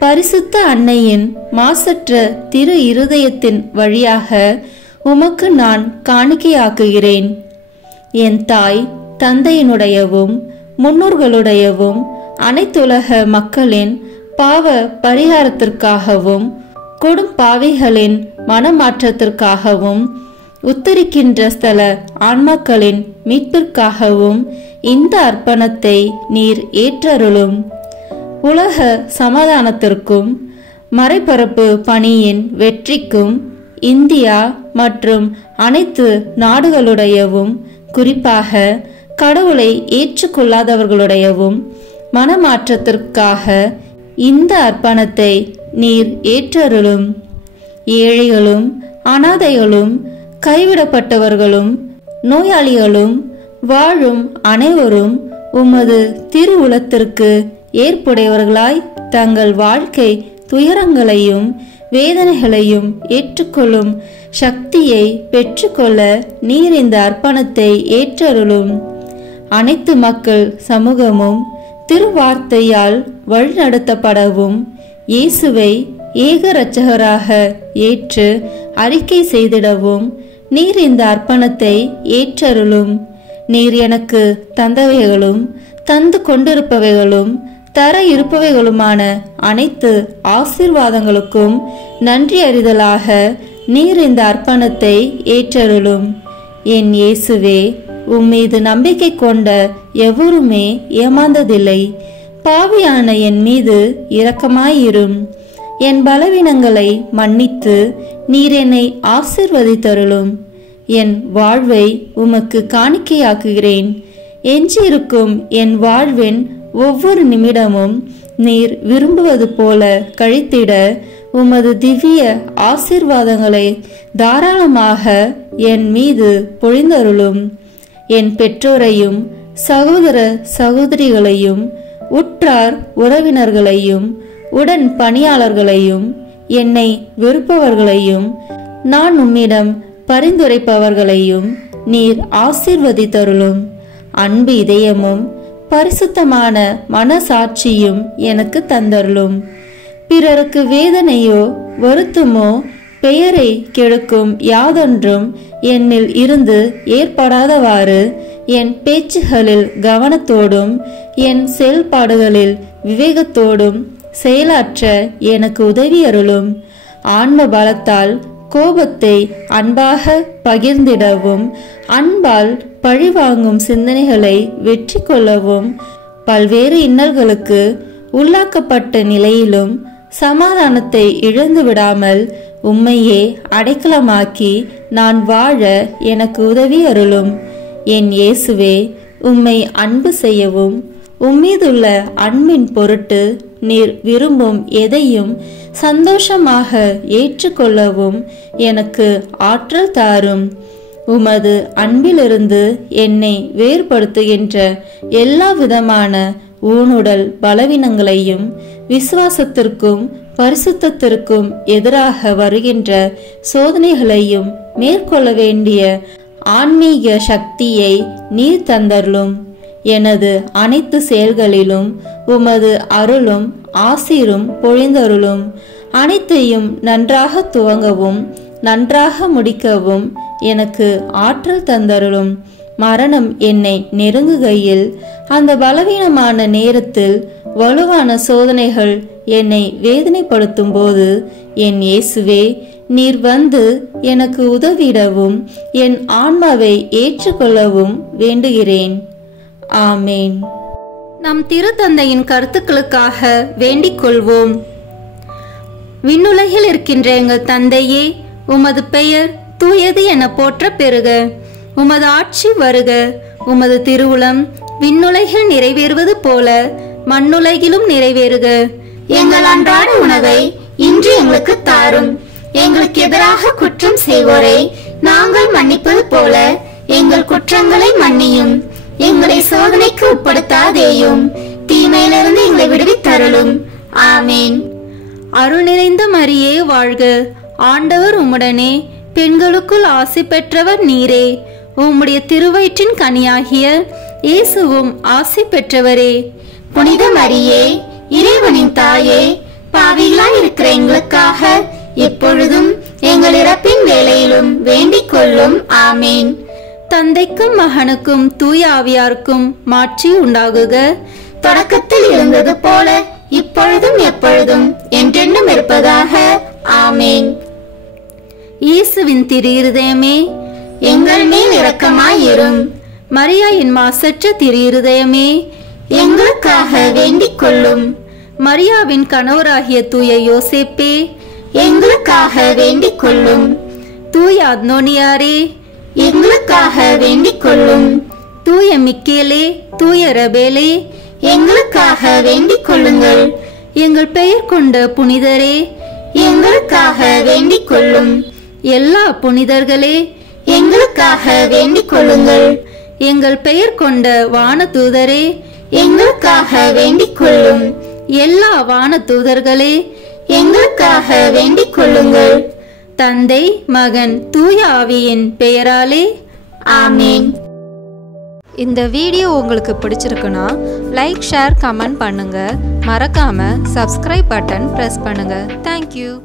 பரிசுத்த அன்னையின் மாசற்ற திரு இருதயத்தின் வழியாக உமக்கு நான் காணிக்கையாக்குகிறேன். என் தாய் தந்தையினுடையவும் முன்னோர்களுடையவும் அனைத்துலக மக்களின் பாவ பரிகாரத்திற்காகவும் கொடும் பாவிகளின் மனமாற்றத்திற்காகவும் உத்தரிக்கின்ற ஸ்தல ஆன்மாக்களின் மீட்பிற்காகவும் இந்த அர்ப்பணத்தை நீர் ஏற்றருளும். உலக சமாதானத்திற்கும் மறைபரப்பு பணியின் வெற்றிக்கும் இந்தியா மற்றும் அனைத்து நாடுகளுடையவும் குறிப்பாக கடவுளை ஏற்றுக்கொள்ளாதவர்களுடையவும் மனமாற்றத்திற்காக இந்த அர்ப்பணத்தை நீர் ஏற்றருளும். ஏழைகளும் அனாதைகளும் கைவிடப்பட்டவர்களும் நோயாளிகளும் வாழும் அனைவரும் உமது திருவுளத்திற்கு ஏற்புடையவர்களாய் தங்கள் வாழ்க்கை துயரங்களையும் வேதனைகளையும் ஏற்றுக்கொள்ளும் சக்தியை பெற்றுக்கொள்ள நீர் இந்த அர்ப்பணத்தை ஏற்றருளும். அனைத்து மக்கள் சமூகமும் திருவார்த்தையால் வழிநடத்தப்படவும் இயேசுவை ஏக இரட்சகராக ஏற்று அறிக்கை செய்திடவும் நீர் இந்த அர்ப்பணத்தை ஏற்றருளும். நீர் எனக்கு தந்தவைகளும் தந்து கொண்டிருப்பவைகளும் தர இருப்பவைகளுமான அனைத்து ஆசீர்வாதங்களுக்கும் நன்றி அறிதலாக நீர் இந்த அர்ப்பணத்தை ஏற்றருளும். என் இயேசுவே, உம்மீது நம்பிக்கை கொண்ட எவருமே ஏமாந்ததில்லை. பாவியான என் மீது இரக்கமாயிரும். என் பலவீனங்களை மன்னித்து நீர் என்னை ஆசீர்வதித்தருளும். என் வாழ்வை உமக்கு காணிக்கையாக்குகிறேன். எஞ்சியிருக்கும் என் வாழ்வின் ஒவ்வொரு நிமிடமும் நீர் விரும்புவது போல கழித்திட உமது திவ்ய ஆசீர்வாதங்களை தாராளமாக என் மீது பொழிந்தருளும். என் பெற்றோரையும் சகோதர சகோதரிகளையும் உற்றார் உறவினர்களையும் உடன் பணியாளர்களையும் என்னை வெறுப்பவர்களையும் நான் உம்மிடம் பரிந்துரைப்பவர்களையும் நீர் ஆசீர்வதித்தருளும். அன்பு இதயமும் பரிசுத்தமான மனசாட்சியும் எனக்கு தந்தருளும். பிறருக்கு வேதனையோ வருத்தமோ பெயரை கெடுக்கும் யாதொன்றும் என்னில் இருந்து ஏற்படாதவாறு என் பேச்சுகளில் கவனத்தோடும் என் செயல்பாடுகளில் விவேகத்தோடும் செயலாற்ற எனக்கு உதவி அருளும். ஆன்ம பலத்தால் கோபத்தை அன்பாக பகிர்ந்திடவும் அன்பால் பழிவாங்கும் சிந்தனைகளை வெற்றி கொள்ளவும் பல்வேறு இன்னல்களுக்கு உள்ளாக்கப்பட்ட நிலையிலும் சமாதானத்தை இழந்து விடாமல் உம்மையே அடைக்கலமாக்கி நான் வாழ எனக்கு உதவி அருளும். என் இயேசுவே, உம்மை அன்பு செய்யவும் உம்மீதுள்ள அன்பின் பொருட்டு நீர் விரும்பும் எதையும் சந்தோஷமாக ஏற்றுக்கொள்ளவும் எனக்கு ஆற்றல் தாரும். உமது அன்பிலிருந்து என்னை வேறுபடுத்துகின்ற எல்லா விதமான ஊனுடல் பலவீனங்களையும் விசுவாசத்திற்கும் பரிசுத்தத்திற்கும் எதிராக வருகின்ற சோதனைகளையும் மேற்கொள்ள வேண்டிய ஆன்மீக சக்தியை நீர் தந்தருளும். எனது அனைத்து செயல்களிலும் உமது அருளும் ஆசீரும் பொழிந்தருளும். அனைத்தையும் நன்றாக துவங்கவும் நன்றாக முடிக்கவும் எனக்கு ஆற்றல் தந்தருளும். மரணம் என்னை நெருங்குகையில் அந்த பலவீனமான நேரத்தில் வலுவான சோதனைகள் என்னை வேதனைப்படுத்தும் போது என் இயேசுவே, நீர் வந்து எனக்கு உதவிடவும் என் ஆன்மாவை ஏற்றுக்கொள்ளவும் வேண்டுகிறேன். ஆமேன். நம் திருத்தந்தையின் கருத்துக்களுக்காக வேண்டிக் கொள்வோம். விண்ணுலகில் இருக்கின்ற எங்கள் தந்தையே, உமது பெயர் தூயது என போற்ற பெறுக. உமது ஆட்சி வருக. உமது திருவுளம் விண்ணுலகில் நிறைவேறுவது போல மண்ணுலகிலும் நிறைவேறுக. எங்கள் அன்றாட உணவை இன்று எங்களுக்கு தாரும். எங்களுக்கு எதிராக குற்றம் செய்வோரை நாங்கள் மன்னிப்பது போல எங்கள் குற்றங்களை மன்னியும். எங்களை சோதனைக்கு உட்படுத்தாதேயும், தீமையிலிருந்து எங்களை விடுவித்தருளும். ஆமேன். அருள் நிறைந்த மரியே வாழ்க, ஆண்டவர் உம்முடனே, பெண்களுக்குள் ஆசி பெற்றவர் நீரே. உம்முடைய திருவயிற்றின் கனியாகிய இயேசுவும் ஆசி பெற்றவரே. புனித மரியே, இறைவனின் தாயே, பாவிகளாய் இருக்கிற எங்களுக்காக இப்பொழுதும் எங்கள் இறப்பின் வேளையிலும் வேண்டிக் கொள்ளும். ஆமேன். தந்தைக்கும் மகனுக்கும் தூய ஆவியாருக்கும் மாட்சி உண்டாகுக. தொடக்கத்தில் இருந்தது போல இப்பொழுதும் எப்பொழுதும் என்றென்றும் இருப்பதாக. ஆமேன். இயேசுவின் திரு இருதயமே, எங்கள் மேல் இரக்கமாயிரும். மரியாயின் மாசற்ற திரு இருதயமே, எங்களுக்காக வேண்டிக் கொள்ளும். மரியாவின் கணவராகிய தூய யோசேப்பே, எங்களுக்காக வேண்டிக் கொள்ளும். தூய அத்னோனியாரே, எங்களுக்காக வேண்டிக் கொள்ளும். தூய மிக்கேலே, தூய ரபேலே, எங்களுக்காக வேண்டிக் கொள்ளுங்கள். எங்கள் பெயர் கொண்ட புனிதரே, எங்களுக்காக வேண்டிக் கொள்ளும். எல்லா புனிதர்களே, எங்களுக்காக வேண்டிக் கொள்ளுங்கள். எங்கள் பெயர் கொண்ட வானதூதரே, எங்களுக்காக வேண்டிக் கொள்ளும். எல்லா வானதூதர்களே, எங்களுக்காக வேண்டிக் கொள்ளுங்கள். தந்தை, மகன், தூய ஆவியின் பெயராலே ஆமேன். இந்த வீடியோ உங்களுக்கு பிடிச்சிருக்குன்னா லைக், ஷேர், கமெண்ட் பண்ணுங்க. மறக்காம சப்ஸ்கிரைப் பட்டன் பிரஸ் பண்ணுங்க. தேங்க்யூ.